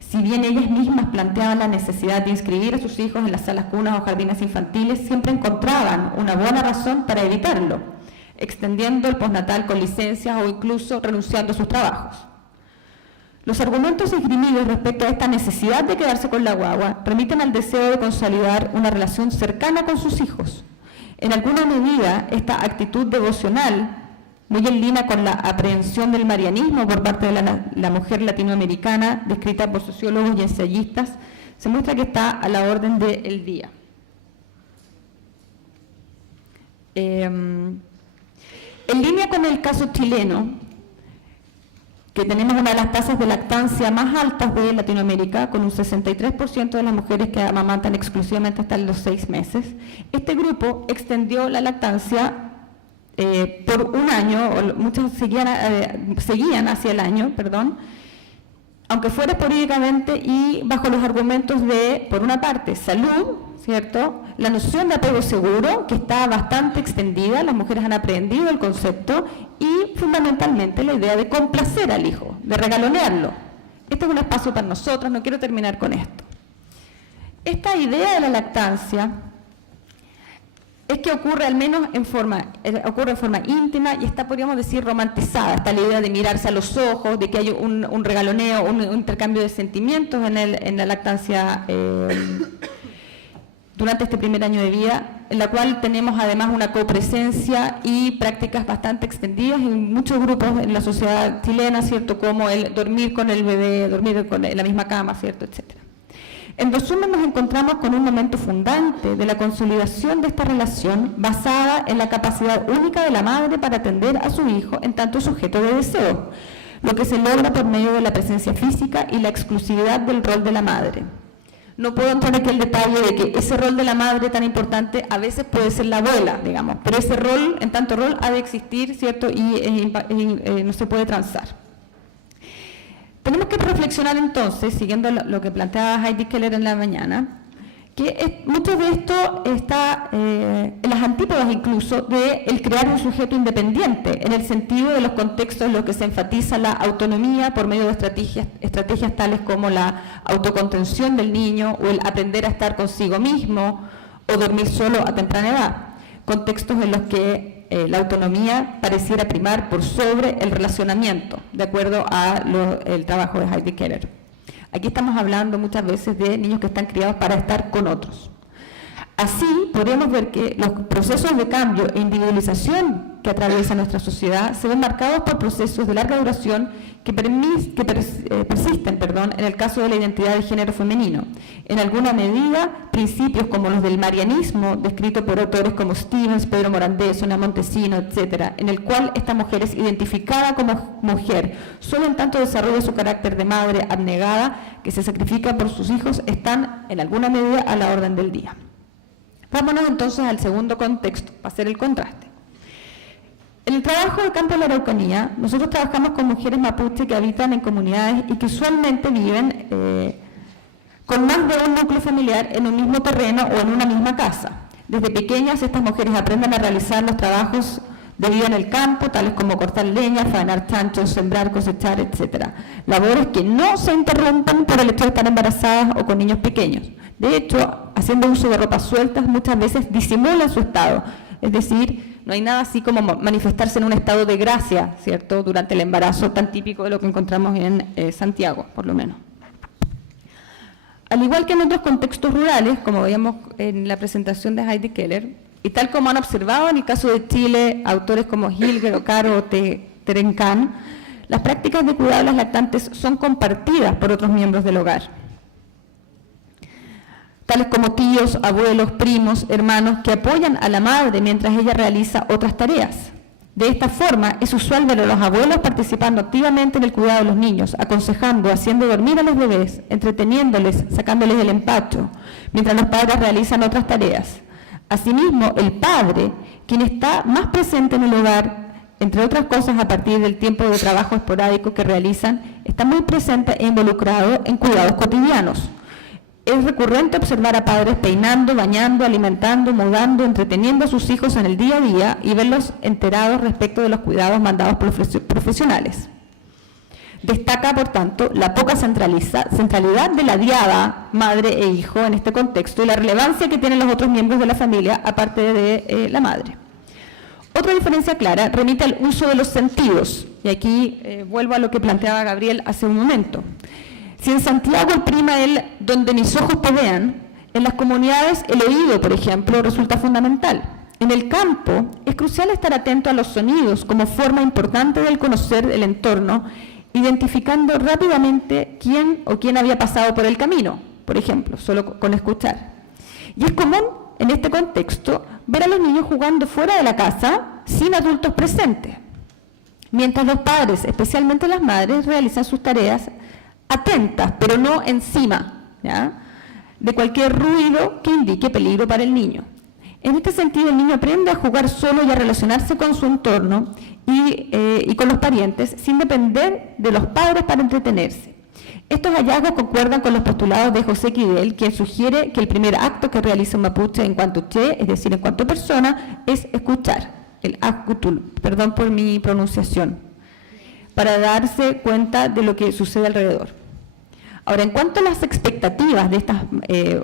Si bien ellas mismas planteaban la necesidad de inscribir a sus hijos en las salas cunas o jardines infantiles, siempre encontraban una buena razón para evitarlo, extendiendo el postnatal con licencias o incluso renunciando a sus trabajos. Los argumentos esgrimidos respecto a esta necesidad de quedarse con la guagua remiten al deseo de consolidar una relación cercana con sus hijos. En alguna medida, esta actitud devocional, muy en línea con la aprehensión del marianismo por parte de la mujer latinoamericana, descrita por sociólogos y ensayistas, se muestra que está a la orden del día. En línea con el caso chileno, que tenemos una de las tasas de lactancia más altas de Latinoamérica, con un 63% de las mujeres que amamantan exclusivamente hasta los 6 meses, este grupo extendió la lactancia por 1 año, o muchas seguían hacia el año, aunque fuera esporádicamente y bajo los argumentos de, por una parte, salud, ¿cierto?, la noción de apego seguro, que está bastante extendida, las mujeres han aprendido el concepto, y fundamentalmente la idea de complacer al hijo, de regalonearlo. Este es un espacio para nosotros, no quiero terminar con esto. Esta idea de la lactancia es que ocurre al menos en forma íntima y está, podríamos decir, romantizada. Está la idea de mirarse a los ojos, de que hay un regaloneo, un intercambio de sentimientos en la lactancia durante este primer año de vida, en la cual tenemos además una copresencia y prácticas bastante extendidas en muchos grupos en la sociedad chilena, ¿cierto?, como el dormir con el bebé, dormir en la misma cama, ¿cierto?, etcétera. En resumen, nos encontramos con un momento fundante de la consolidación de esta relación basada en la capacidad única de la madre para atender a su hijo en tanto sujeto de deseo, lo que se logra por medio de la presencia física y la exclusividad del rol de la madre. No puedo entrar aquí el detalle de que ese rol de la madre tan importante a veces puede ser la abuela, digamos, pero ese rol, en tanto rol, ha de existir, ¿cierto? Y no se puede transar. Tenemos que reflexionar entonces, siguiendo lo que planteaba Heidi Keller en la mañana, que mucho de esto está en las antípodas incluso de el crear un sujeto independiente, en el sentido de los contextos en los que se enfatiza la autonomía por medio de estrategias tales como la autocontención del niño o el aprender a estar consigo mismo o dormir solo a temprana edad, contextos en los que la autonomía pareciera primar por sobre el relacionamiento, de acuerdo al trabajo de Heidi Keller. Aquí estamos hablando muchas veces de niños que están criados para estar con otros. Así, podemos ver que los procesos de cambio e individualización que atraviesa nuestra sociedad se ven marcados por procesos de larga duración que persisten en el caso de la identidad de género femenino. En alguna medida, principios como los del marianismo, descrito por autores como Stevens, Pedro Morandé, Sonia Montesino, etc., en el cual esta mujer es identificada como mujer, solo en tanto desarrolla su carácter de madre abnegada, que se sacrifica por sus hijos, están en alguna medida a la orden del día. Vámonos entonces al segundo contexto, para hacer el contraste. En el trabajo del campo de la Araucanía, nosotros trabajamos con mujeres mapuche que habitan en comunidades y que usualmente viven con más de un núcleo familiar en un mismo terreno o en una misma casa. Desde pequeñas estas mujeres aprenden a realizar los trabajos de vida en el campo, tales como cortar leña, faenar chanchos, sembrar, cosechar, etc. Labores que no se interrumpen por el hecho de estar embarazadas o con niños pequeños. De hecho, haciendo uso de ropas sueltas, muchas veces disimulan su estado. Es decir, no hay nada así como manifestarse en un estado de gracia, ¿cierto?, durante el embarazo, tan típico de lo que encontramos en Santiago, por lo menos. Al igual que en otros contextos rurales, como veíamos en la presentación de Heidi Keller, y tal como han observado en el caso de Chile autores como Hilger, Ocaro o Terencán, las prácticas de cuidado de las lactantes son compartidas por otros miembros del hogar, tales como tíos, abuelos, primos, hermanos, que apoyan a la madre mientras ella realiza otras tareas. De esta forma, es usual ver a los abuelos participando activamente en el cuidado de los niños, aconsejando, haciendo dormir a los bebés, entreteniéndoles, sacándoles el empacho, mientras los padres realizan otras tareas. Asimismo, el padre, quien está más presente en el hogar, entre otras cosas a partir del tiempo de trabajo esporádico que realizan, está muy presente e involucrado en cuidados cotidianos. Es recurrente observar a padres peinando, bañando, alimentando, mudando, entreteniendo a sus hijos en el día a día y verlos enterados respecto de los cuidados mandados por los profesionales. Destaca, por tanto, la poca centralidad de la diada madre e hijo en este contexto y la relevancia que tienen los otros miembros de la familia aparte de la madre. Otra diferencia clara remite al uso de los sentidos, y aquí vuelvo a lo que planteaba Gabriel hace un momento. Si en Santiago prima el donde mis ojos te vean, en las comunidades el oído, por ejemplo, resulta fundamental. En el campo es crucial estar atento a los sonidos como forma importante del conocer el entorno, identificando rápidamente quién o quién había pasado por el camino, por ejemplo, solo con escuchar. Y es común, en este contexto, ver a los niños jugando fuera de la casa sin adultos presentes, mientras los padres, especialmente las madres, realizan sus tareas atentas, pero no encima, ¿ya?, de cualquier ruido que indique peligro para el niño. En este sentido, el niño aprende a jugar solo y a relacionarse con su entorno y con los parientes sin depender de los padres para entretenerse. Estos hallazgos concuerdan con los postulados de José Quidel, quien sugiere que el primer acto que realiza un mapuche en cuanto che, es decir, en cuanto persona, es escuchar, el akutul, perdón por mi pronunciación, para darse cuenta de lo que sucede alrededor. Ahora, en cuanto a las expectativas de estas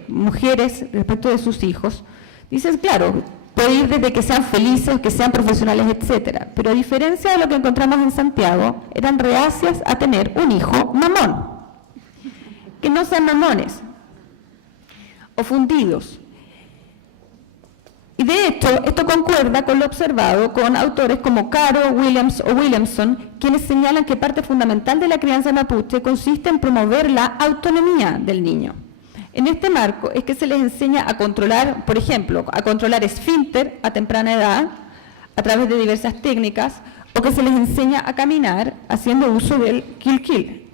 mujeres respecto de sus hijos, dices, claro, puede ir desde que sean felices, que sean profesionales, etcétera, pero a diferencia de lo que encontramos en Santiago, eran reacias a tener un hijo mamón. Que no sean mamones o fundidos. Y de hecho, esto concuerda con lo observado con autores como Caro, Williams o Williamson, quienes señalan que parte fundamental de la crianza mapuche consiste en promover la autonomía del niño. En este marco es que se les enseña a controlar, por ejemplo, a controlar esfínter a temprana edad a través de diversas técnicas, o que se les enseña a caminar haciendo uso del kill-kill,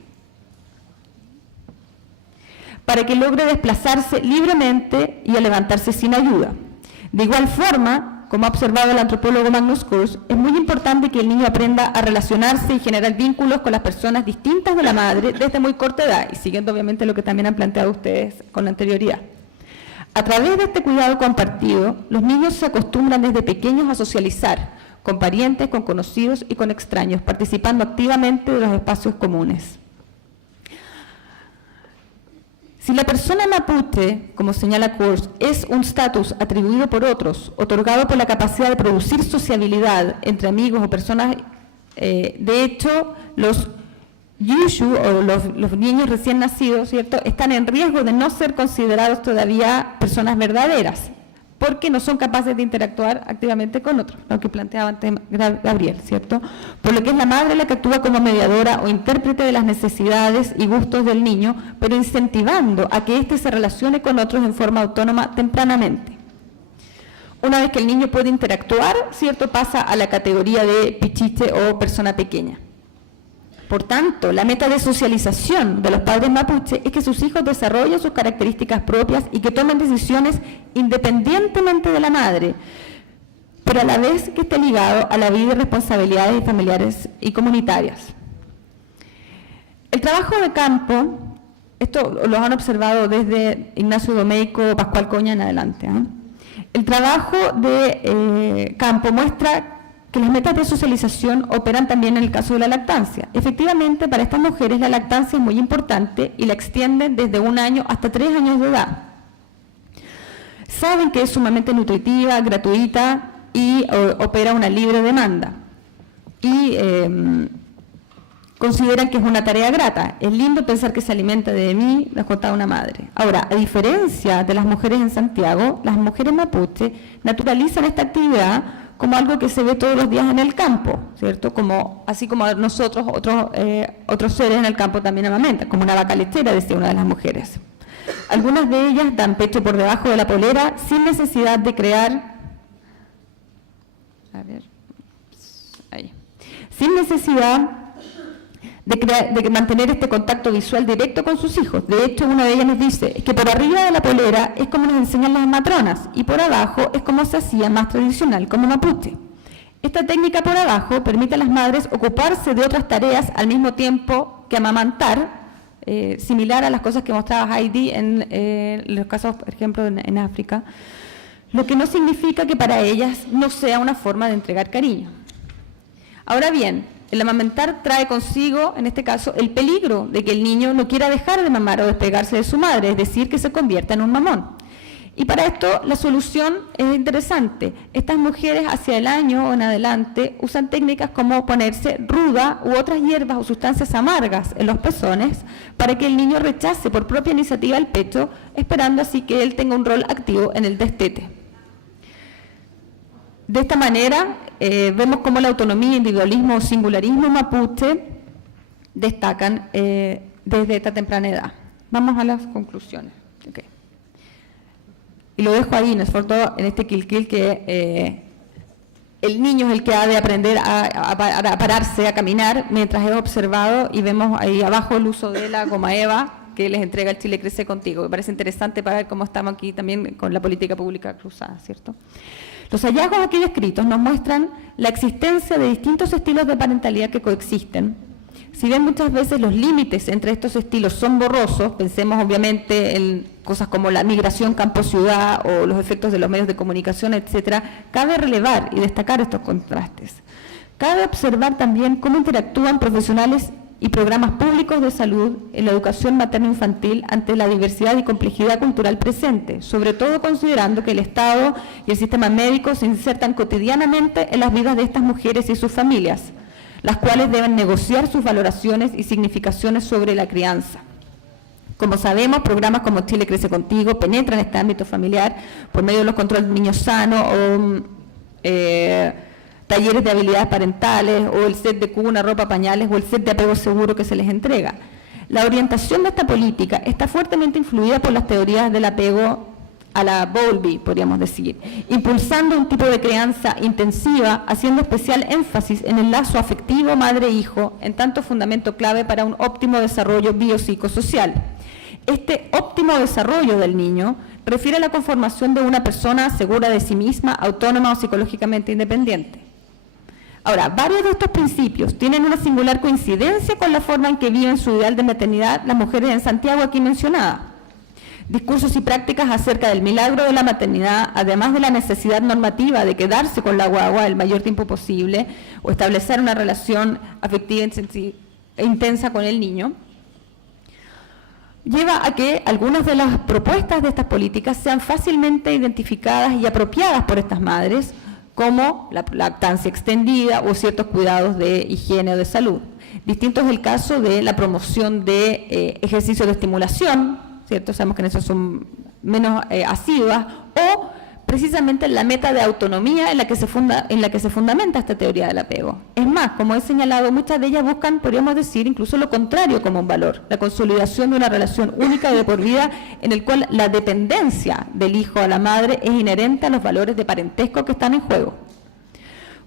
para que logre desplazarse libremente y a levantarse sin ayuda. De igual forma, como ha observado el antropólogo Magnus Kurz, es muy importante que el niño aprenda a relacionarse y generar vínculos con las personas distintas de la madre desde muy corta edad, y siguiendo obviamente lo que también han planteado ustedes con anterioridad. A través de este cuidado compartido, los niños se acostumbran desde pequeños a socializar con parientes, con conocidos y con extraños, participando activamente de los espacios comunes. Si la persona mapuche, como señala Kurz, es un estatus atribuido por otros, otorgado por la capacidad de producir sociabilidad entre amigos o personas, de hecho, los yushu, o los niños recién nacidos, ¿cierto?, están en riesgo de no ser considerados todavía personas verdaderas, porque no son capaces de interactuar activamente con otros, lo que planteaba antes Gabriel, ¿cierto? Por lo que es la madre la que actúa como mediadora o intérprete de las necesidades y gustos del niño, pero incentivando a que éste se relacione con otros en forma autónoma tempranamente. Una vez que el niño puede interactuar, ¿cierto?, pasa a la categoría de pichiche o persona pequeña. Por tanto, la meta de socialización de los padres mapuche es que sus hijos desarrollen sus características propias y que tomen decisiones independientemente de la madre, pero a la vez que esté ligado a la vida y responsabilidades familiares y comunitarias. El trabajo de campo, esto lo han observado desde Ignacio Domeyko, Pascual Coña en adelante, ¿eh? El trabajo de campo muestra que las metas de socialización operan también en el caso de la lactancia. Efectivamente, para estas mujeres la lactancia es muy importante y la extienden desde 1 año hasta 3 años de edad. Saben que es sumamente nutritiva, gratuita y opera una libre demanda. Y consideran que es una tarea grata. Es lindo pensar que se alimenta de mí, les contaba una madre. Ahora, a diferencia de las mujeres en Santiago, las mujeres mapuche naturalizan esta actividad como algo que se ve todos los días en el campo, ¿cierto? Como, así como nosotros, otros seres en el campo también amamantan, como una vaca lechera, decía una de las mujeres. Algunas de ellas dan pecho por debajo de la polera sin necesidad de crear, sin necesidad de mantener este contacto visual directo con sus hijos. De hecho, una de ellas nos dice que por arriba de la polera es como nos enseñan las matronas y por abajo es como se hacía más tradicional, como mapuche. Esta técnica por abajo permite a las madres ocuparse de otras tareas al mismo tiempo que amamantar, similar a las cosas que mostraba Heidi en los casos, por ejemplo, en África, lo que no significa que para ellas no sea una forma de entregar cariño. Ahora bien, el amamantar trae consigo, en este caso, el peligro de que el niño no quiera dejar de mamar o despegarse de su madre, es decir, que se convierta en un mamón. Y para esto la solución es interesante. Estas mujeres hacia el año o en adelante usan técnicas como ponerse ruda u otras hierbas o sustancias amargas en los pezones para que el niño rechace por propia iniciativa el pecho, esperando así que él tenga un rol activo en el destete. De esta manera, vemos cómo la autonomía, individualismo o singularismo mapuche destacan desde esta temprana edad. Vamos a las conclusiones. Okay. Y lo dejo ahí, sobre todo en este kill-kill, que el niño es el que ha de aprender a pararse, a caminar, mientras es observado, y vemos ahí abajo el uso de la goma Eva, que les entrega el Chile Crece Contigo. Me parece interesante para ver cómo estamos aquí también con la política pública cruzada, ¿cierto? Los hallazgos aquí descritos nos muestran la existencia de distintos estilos de parentalidad que coexisten. Si bien muchas veces los límites entre estos estilos son borrosos, pensemos obviamente en cosas como la migración campo-ciudad o los efectos de los medios de comunicación, etcétera, cabe relevar y destacar estos contrastes. Cabe observar también cómo interactúan profesionales y programas públicos de salud en la educación materno-infantil ante la diversidad y complejidad cultural presente, sobre todo considerando que el Estado y el sistema médico se insertan cotidianamente en las vidas de estas mujeres y sus familias, las cuales deben negociar sus valoraciones y significaciones sobre la crianza. Como sabemos, programas como Chile Crece Contigo penetran en este ámbito familiar por medio de los controles de niños sanos o talleres de habilidades parentales o el set de cuna, ropa, pañales o el set de apego seguro que se les entrega. La orientación de esta política está fuertemente influida por las teorías del apego a la Bowlby, podríamos decir, impulsando un tipo de crianza intensiva, haciendo especial énfasis en el lazo afectivo madre-hijo, en tanto fundamento clave para un óptimo desarrollo biopsicosocial. Este óptimo desarrollo del niño refiere a la conformación de una persona segura de sí misma, autónoma o psicológicamente independiente. Ahora, varios de estos principios tienen una singular coincidencia con la forma en que viven su ideal de maternidad las mujeres en Santiago aquí mencionadas. Discursos y prácticas acerca del milagro de la maternidad, además de la necesidad normativa de quedarse con la guagua el mayor tiempo posible o establecer una relación afectiva e intensa con el niño, lleva a que algunas de las propuestas de estas políticas sean fácilmente identificadas y apropiadas por estas madres, como la lactancia extendida o ciertos cuidados de higiene o de salud. Distinto es el caso de la promoción de ejercicios de estimulación, ¿cierto? Sabemos que en eso son menos asiduas, o precisamente la meta de autonomía en la que se fundamenta esta teoría del apego. Es más, como he señalado, muchas de ellas buscan, podríamos decir, incluso lo contrario como un valor, la consolidación de una relación única y de por vida en el cual la dependencia del hijo a la madre es inherente a los valores de parentesco que están en juego.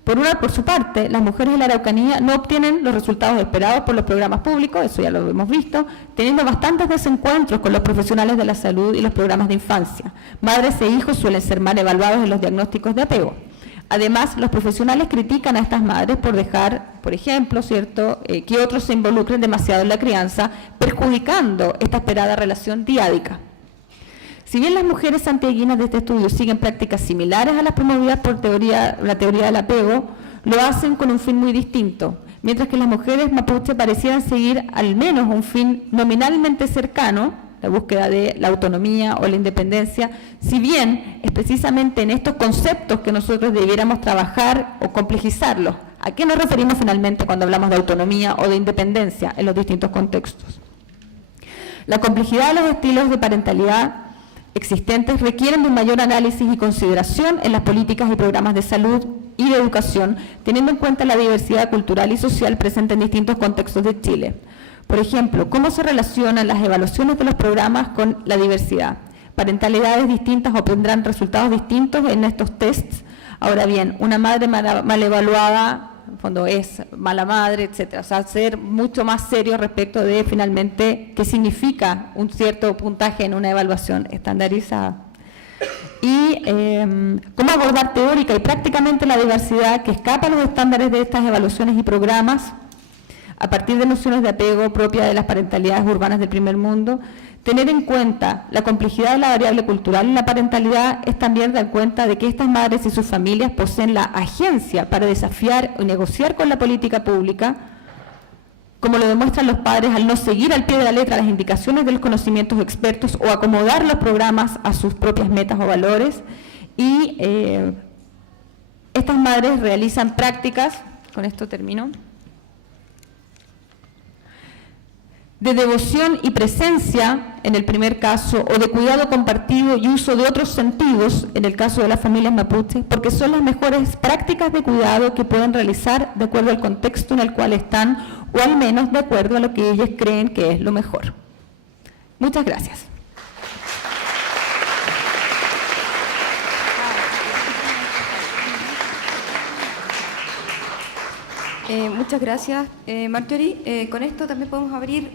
Por su parte, las mujeres de la Araucanía no obtienen los resultados esperados por los programas públicos, eso ya lo hemos visto, teniendo bastantes desencuentros con los profesionales de la salud y los programas de infancia. Madres e hijos suelen ser mal evaluados en los diagnósticos de apego. Además, los profesionales critican a estas madres por dejar, por ejemplo, ¿cierto?, que otros se involucren demasiado en la crianza, perjudicando esta esperada relación diádica. Si bien las mujeres santiaguinas de este estudio siguen prácticas similares a las promovidas por la teoría del apego, lo hacen con un fin muy distinto, mientras que las mujeres mapuche parecieran seguir al menos un fin nominalmente cercano, la búsqueda de la autonomía o la independencia, si bien es precisamente en estos conceptos que nosotros debiéramos trabajar o complejizarlos. ¿A qué nos referimos finalmente cuando hablamos de autonomía o de independencia en los distintos contextos? La complejidad de los estilos de parentalidad existentes requieren de un mayor análisis y consideración en las políticas y programas de salud y de educación, teniendo en cuenta la diversidad cultural y social presente en distintos contextos de Chile. Por ejemplo, ¿cómo se relacionan las evaluaciones de los programas con la diversidad? ¿Parentalidades distintas obtendrán resultados distintos en estos tests? Ahora bien, una madre mal evaluada, en el fondo es mala madre, etcétera. O sea, ser mucho más serio respecto de finalmente qué significa un cierto puntaje en una evaluación estandarizada. Y cómo abordar teórica y prácticamente la diversidad que escapa a los estándares de estas evaluaciones y programas a partir de nociones de apego propias de las parentalidades urbanas del primer mundo. Tener en cuenta la complejidad de la variable cultural en la parentalidad es también dar cuenta de que estas madres y sus familias poseen la agencia para desafiar y negociar con la política pública, como lo demuestran los padres al no seguir al pie de la letra las indicaciones de los conocimientos expertos o acomodar los programas a sus propias metas o valores. Y estas madres realizan prácticas, con esto termino, de devoción y presencia en el primer caso, o de cuidado compartido y uso de otros sentidos en el caso de las familias mapuches, porque son las mejores prácticas de cuidado que pueden realizar de acuerdo al contexto en el cual están, o al menos de acuerdo a lo que ellos creen que es lo mejor. Muchas gracias. Muchas gracias, Marjorie. Con esto también podemos abrir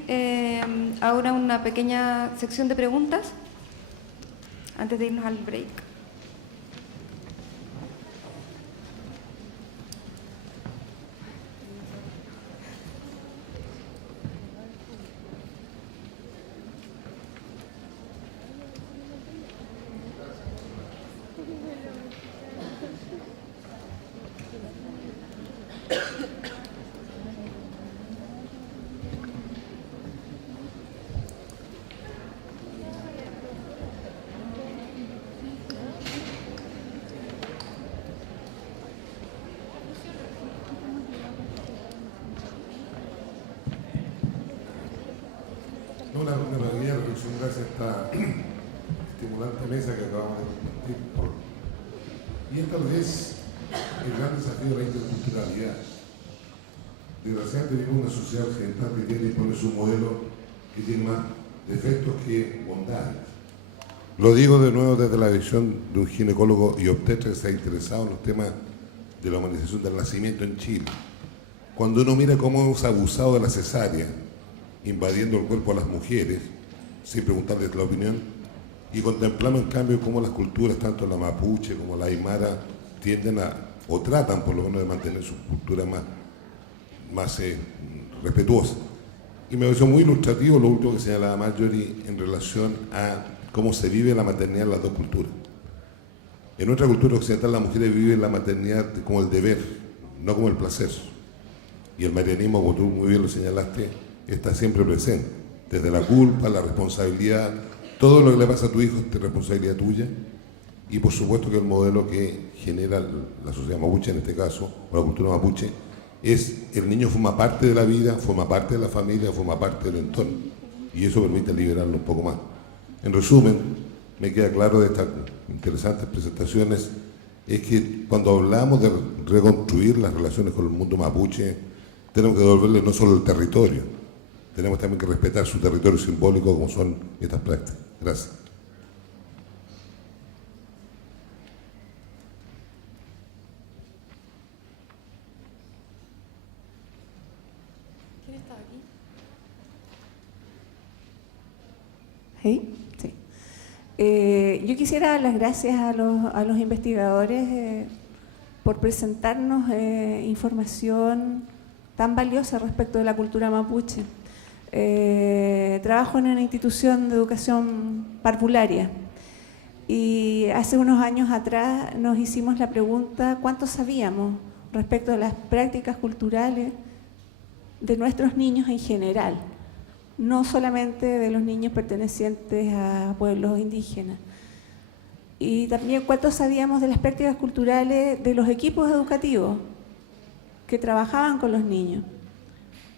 ahora una pequeña sección de preguntas antes de irnos al break. Una pequeña reflexión gracias a esta estimulante mesa que acabamos de compartir. Y esta vez el gran desafío de la interculturalidad. Desgraciadamente vivimos una sociedad occidental que tiene y pone su modelo que tiene más defectos que bondades. Lo digo de nuevo desde la visión de un ginecólogo y obstetra que se ha interesado en los temas de la humanización del nacimiento en Chile. Cuando uno mira cómo hemos abusado de la cesárea, invadiendo el cuerpo a las mujeres, sin preguntarles la opinión, y contemplamos en cambio cómo las culturas, tanto la mapuche como la aymara, tienden a, o tratan por lo menos de mantener su cultura más respetuosa. Y me pareció muy ilustrativo lo último que señalaba Marjorie en relación a cómo se vive la maternidad en las dos culturas. En nuestra cultura occidental las mujeres viven la maternidad como el deber, no como el placer. Y el marianismo, como tú muy bien lo señalaste, está siempre presente. Desde la culpa, la responsabilidad, todo lo que le pasa a tu hijo es responsabilidad tuya. Y por supuesto que el modelo que genera la sociedad mapuche, en este caso, o la cultura mapuche, es el niño forma parte de la vida, forma parte de la familia, forma parte del entorno. Y eso permite liberarlo un poco más. En resumen, me queda claro de estas interesantes presentaciones, es que cuando hablamos de reconstruir las relaciones con el mundo mapuche, tenemos que devolverle no solo el territorio, tenemos también que respetar su territorio simbólico como son estas prácticas. Gracias. ¿Quién estaba aquí? ¿Sí? Sí. Yo quisiera dar las gracias a los investigadores por presentarnos información tan valiosa respecto de la cultura mapuche. Trabajo en una institución de educación parvularia y hace unos años atrás nos hicimos la pregunta ¿cuánto sabíamos respecto de las prácticas culturales de nuestros niños en general? No solamente de los niños pertenecientes a pueblos indígenas. Y también cuánto sabíamos de las prácticas culturales de los equipos educativos que trabajaban con los niños.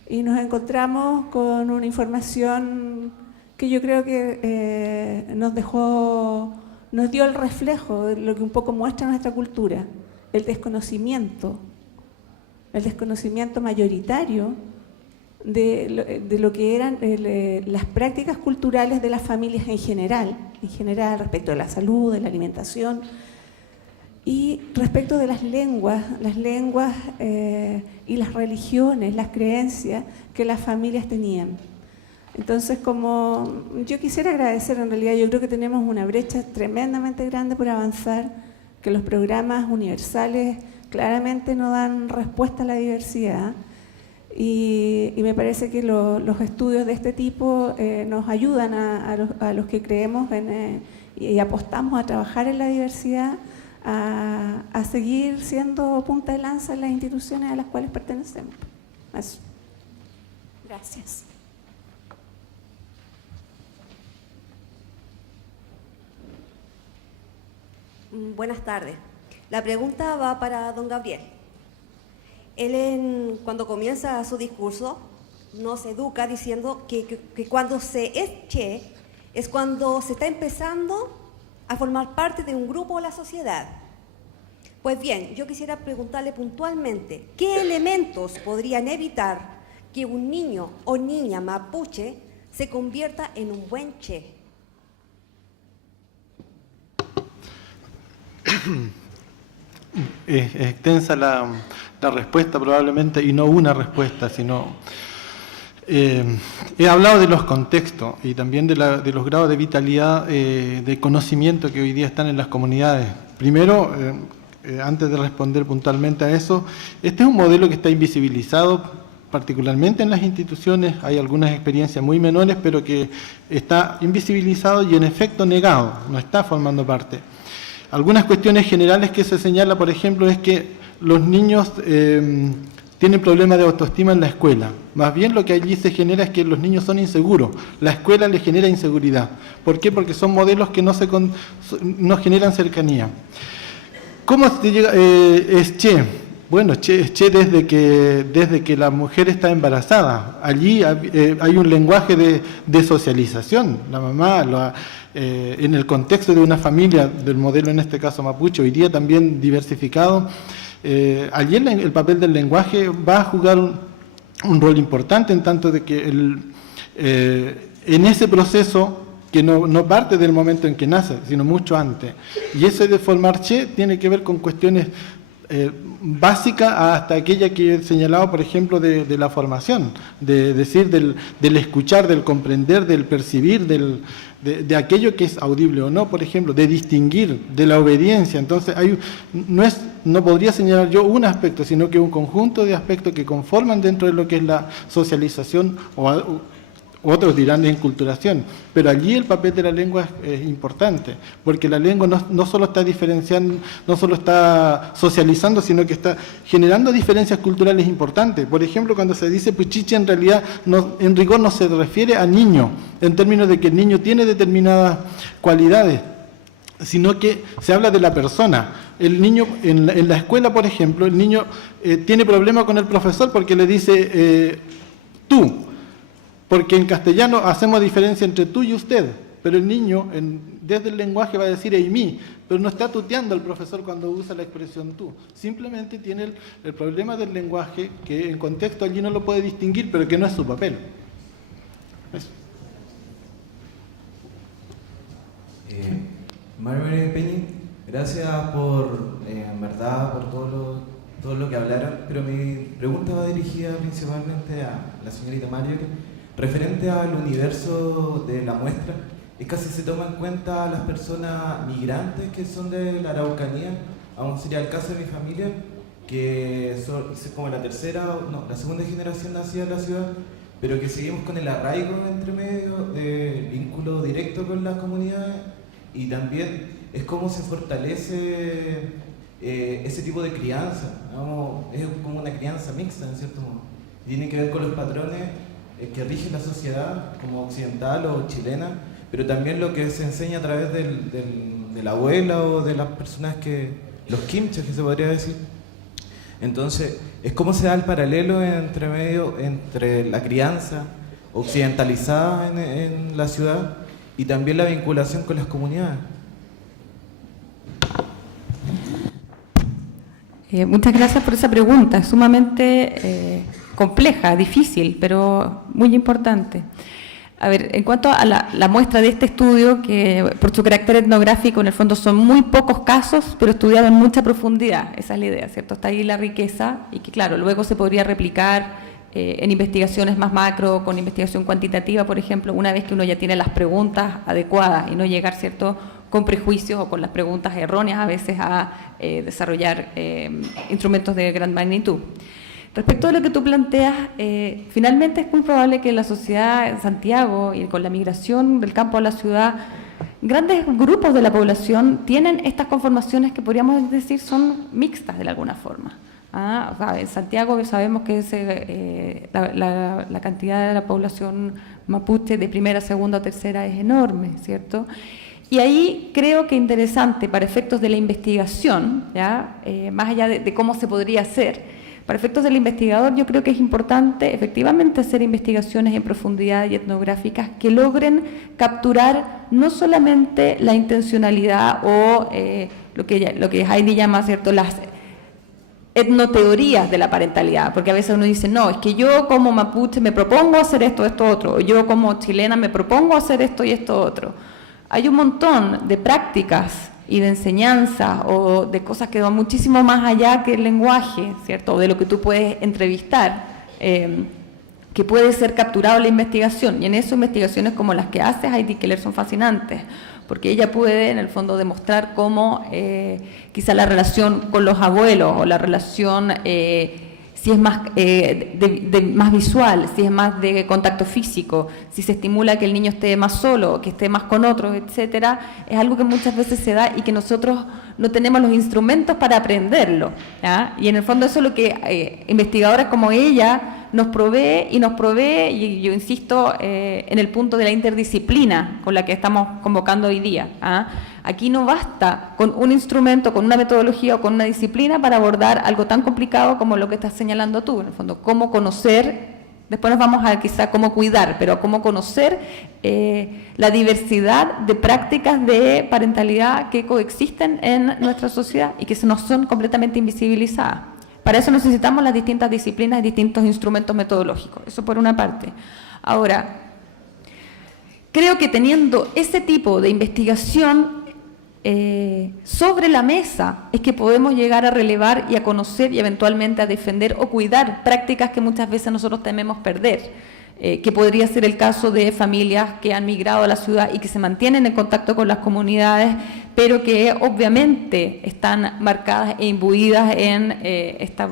Y nos encontramos con una información que yo creo que nos dio el reflejo de lo que un poco muestra nuestra cultura, el desconocimiento mayoritario de lo que eran las prácticas culturales de las familias en general respecto de la salud, de la alimentación y respecto de las lenguas y las religiones, las creencias que las familias tenían. Entonces, como yo quisiera agradecer, en realidad yo creo que tenemos una brecha tremendamente grande por avanzar, que los programas universales claramente no dan respuesta a la diversidad. Y me parece que los estudios de este tipo nos ayudan a los que creemos y apostamos a trabajar en la diversidad, a seguir siendo punta de lanza en las instituciones a las cuales pertenecemos. Eso. Gracias. Buenas tardes. La pregunta va para don Gabriel. Él cuando comienza su discurso nos educa diciendo que cuando se es che es cuando se está empezando a formar parte de un grupo o la sociedad. Pues bien, yo quisiera preguntarle puntualmente, ¿qué elementos podrían evitar que un niño o niña mapuche se convierta en un buen che? Es extensa la respuesta probablemente, y no una respuesta, sino... he hablado de los contextos y también de los grados de vitalidad, de conocimiento que hoy día están en las comunidades. Primero, antes de responder puntualmente a eso, este es un modelo que está invisibilizado particularmente en las instituciones. Hay algunas experiencias muy menores, pero que está invisibilizado y en efecto negado, no está formando parte. Algunas cuestiones generales que se señala, por ejemplo, es que los niños tienen problemas de autoestima en la escuela. Más bien lo que allí se genera es que los niños son inseguros. La escuela les genera inseguridad. ¿Por qué? Porque son modelos que no generan cercanía. ¿Cómo se llega? Es che. Bueno, es che desde que la mujer está embarazada. Allí hay un lenguaje de socialización. La mamá, en el contexto de una familia, del modelo en este caso mapuche, hoy día también diversificado, allí el papel del lenguaje va a jugar un rol importante, en tanto de que en ese proceso que no parte del momento en que nace, sino mucho antes. Y eso de formar che tiene que ver con cuestiones básicas hasta aquella que he señalado, por ejemplo, de la formación, de decir, del escuchar, del comprender, del percibir, de aquello que es audible o no, por ejemplo, de distinguir, de la obediencia. Entonces, no podría señalar yo un aspecto, sino que un conjunto de aspectos que conforman dentro de lo que es la socialización o otros dirán de enculturación, pero allí el papel de la lengua es importante, porque la lengua no solo está diferenciando, no solo está socializando, sino que está generando diferencias culturales importantes. Por ejemplo, cuando se dice pichichi, en realidad en rigor no se refiere a niño, en términos de que el niño tiene determinadas cualidades, sino que se habla de la persona. El niño, en la escuela, por ejemplo, el niño tiene problemas con el profesor porque le dice tú, porque en castellano hacemos diferencia entre tú y usted, pero el niño desde el lenguaje va a decir y mí, pero no está tuteando al profesor cuando usa la expresión tú, simplemente tiene el problema del lenguaje que en contexto allí no lo puede distinguir, pero que no es su papel. Eso. Mario Peñi, gracias por, en verdad, por todo lo que hablaron, pero mi pregunta va dirigida principalmente a la señorita Mario, referente al universo de la muestra. Es que si se toma en cuenta a las personas migrantes que son de la Araucanía, aún sería el caso de mi familia, que son como la segunda generación nacida en la ciudad, pero que seguimos con el arraigo entre medio, vínculo directo con las comunidades, y también es cómo se fortalece ese tipo de crianza, ¿no? Es como una crianza mixta en cierto modo, tiene que ver con los patrones que rigen la sociedad como occidental o chilena, pero también lo que se enseña a través de la abuela o de las personas los kimches, que se podría decir. Entonces, es cómo se da el paralelo entre la crianza occidentalizada en la ciudad y también la vinculación con las comunidades. Muchas gracias por esa pregunta, es sumamente compleja, difícil, pero muy importante. A ver, en cuanto a la muestra de este estudio, que por su carácter etnográfico, en el fondo son muy pocos casos, pero estudiado en mucha profundidad, esa es la idea, ¿cierto? Está ahí la riqueza y que, claro, luego se podría replicar en investigaciones más macro, con investigación cuantitativa, por ejemplo, una vez que uno ya tiene las preguntas adecuadas y no llegar, ¿cierto?, con prejuicios o con las preguntas erróneas a veces a desarrollar instrumentos de gran magnitud. Respecto a lo que tú planteas, finalmente es muy probable que la sociedad en Santiago y con la migración del campo a la ciudad, grandes grupos de la población tienen estas conformaciones que podríamos decir son mixtas de alguna forma. En Santiago sabemos que la cantidad de la población mapuche de primera, segunda o tercera es enorme, ¿cierto? Y ahí creo que interesante para efectos de la investigación, ¿ya? Más allá de cómo se podría hacer, para efectos del investigador yo creo que es importante efectivamente hacer investigaciones en profundidad y etnográficas que logren capturar no solamente la intencionalidad o lo que Heidi llama, ¿cierto?, las etnoteorías de la parentalidad, porque a veces uno dice, no, es que yo como mapuche me propongo hacer esto, otro, o yo como chilena me propongo hacer esto y esto otro. Hay un montón de prácticas y de enseñanza o de cosas que van muchísimo más allá que el lenguaje, ¿cierto? O de lo que tú puedes entrevistar, que puede ser capturado en la investigación. Y en eso investigaciones como las que hace Heidi Keller son fascinantes, porque ella puede en el fondo demostrar cómo quizá la relación con los abuelos o la relación si es más, más visual, si es más de contacto físico, si se estimula que el niño esté más solo, que esté más con otros, etcétera, es algo que muchas veces se da y que nosotros no tenemos los instrumentos para aprenderlo, ¿ya? Y en el fondo eso es lo que investigadoras como ella nos provee, y yo insisto en el punto de la interdisciplina con la que estamos convocando hoy día, ¿ah? Aquí no basta con un instrumento, con una metodología o con una disciplina para abordar algo tan complicado como lo que estás señalando tú, en el fondo, cómo conocer, después nos vamos a quizá cómo cuidar, pero cómo conocer la diversidad de prácticas de parentalidad que coexisten en nuestra sociedad y que no son completamente invisibilizadas. Para eso necesitamos las distintas disciplinas y distintos instrumentos metodológicos, eso por una parte. Ahora, creo que teniendo ese tipo de investigación sobre la mesa es que podemos llegar a relevar y a conocer y eventualmente a defender o cuidar prácticas que muchas veces nosotros tememos perder, que podría ser el caso de familias que han migrado a la ciudad y que se mantienen en contacto con las comunidades, pero que obviamente están marcadas e imbuidas en esta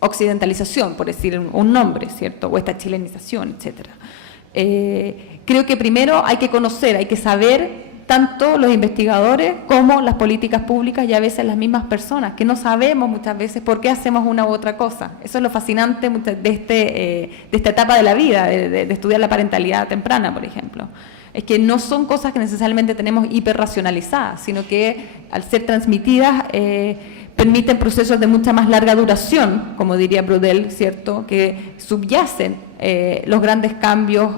occidentalización, por decir un nombre, ¿cierto? O esta chilenización, etcétera. Creo que primero hay que conocer, hay que saber tanto los investigadores como las políticas públicas y a veces las mismas personas, que no sabemos muchas veces por qué hacemos una u otra cosa. Eso es lo fascinante de esta etapa de la vida, de estudiar la parentalidad temprana, por ejemplo. Es que no son cosas que necesariamente tenemos hiperracionalizadas, sino que al ser transmitidas permiten procesos de mucha más larga duración, como diría Brodel, ¿cierto?, que subyacen los grandes cambios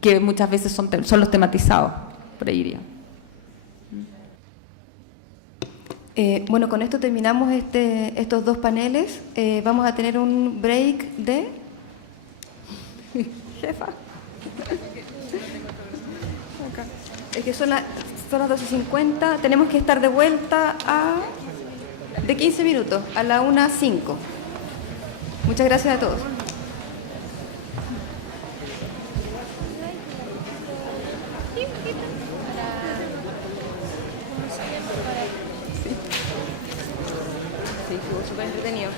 que muchas veces son los tematizados, por ahí iría. Bueno, con esto terminamos estos dos paneles. Vamos a tener un break de... Jefa. Es que son las 12:50. Tenemos que estar de vuelta de 15 minutos, a la 1:05. Muchas gracias a todos. Sí, estuvo súper entretenido.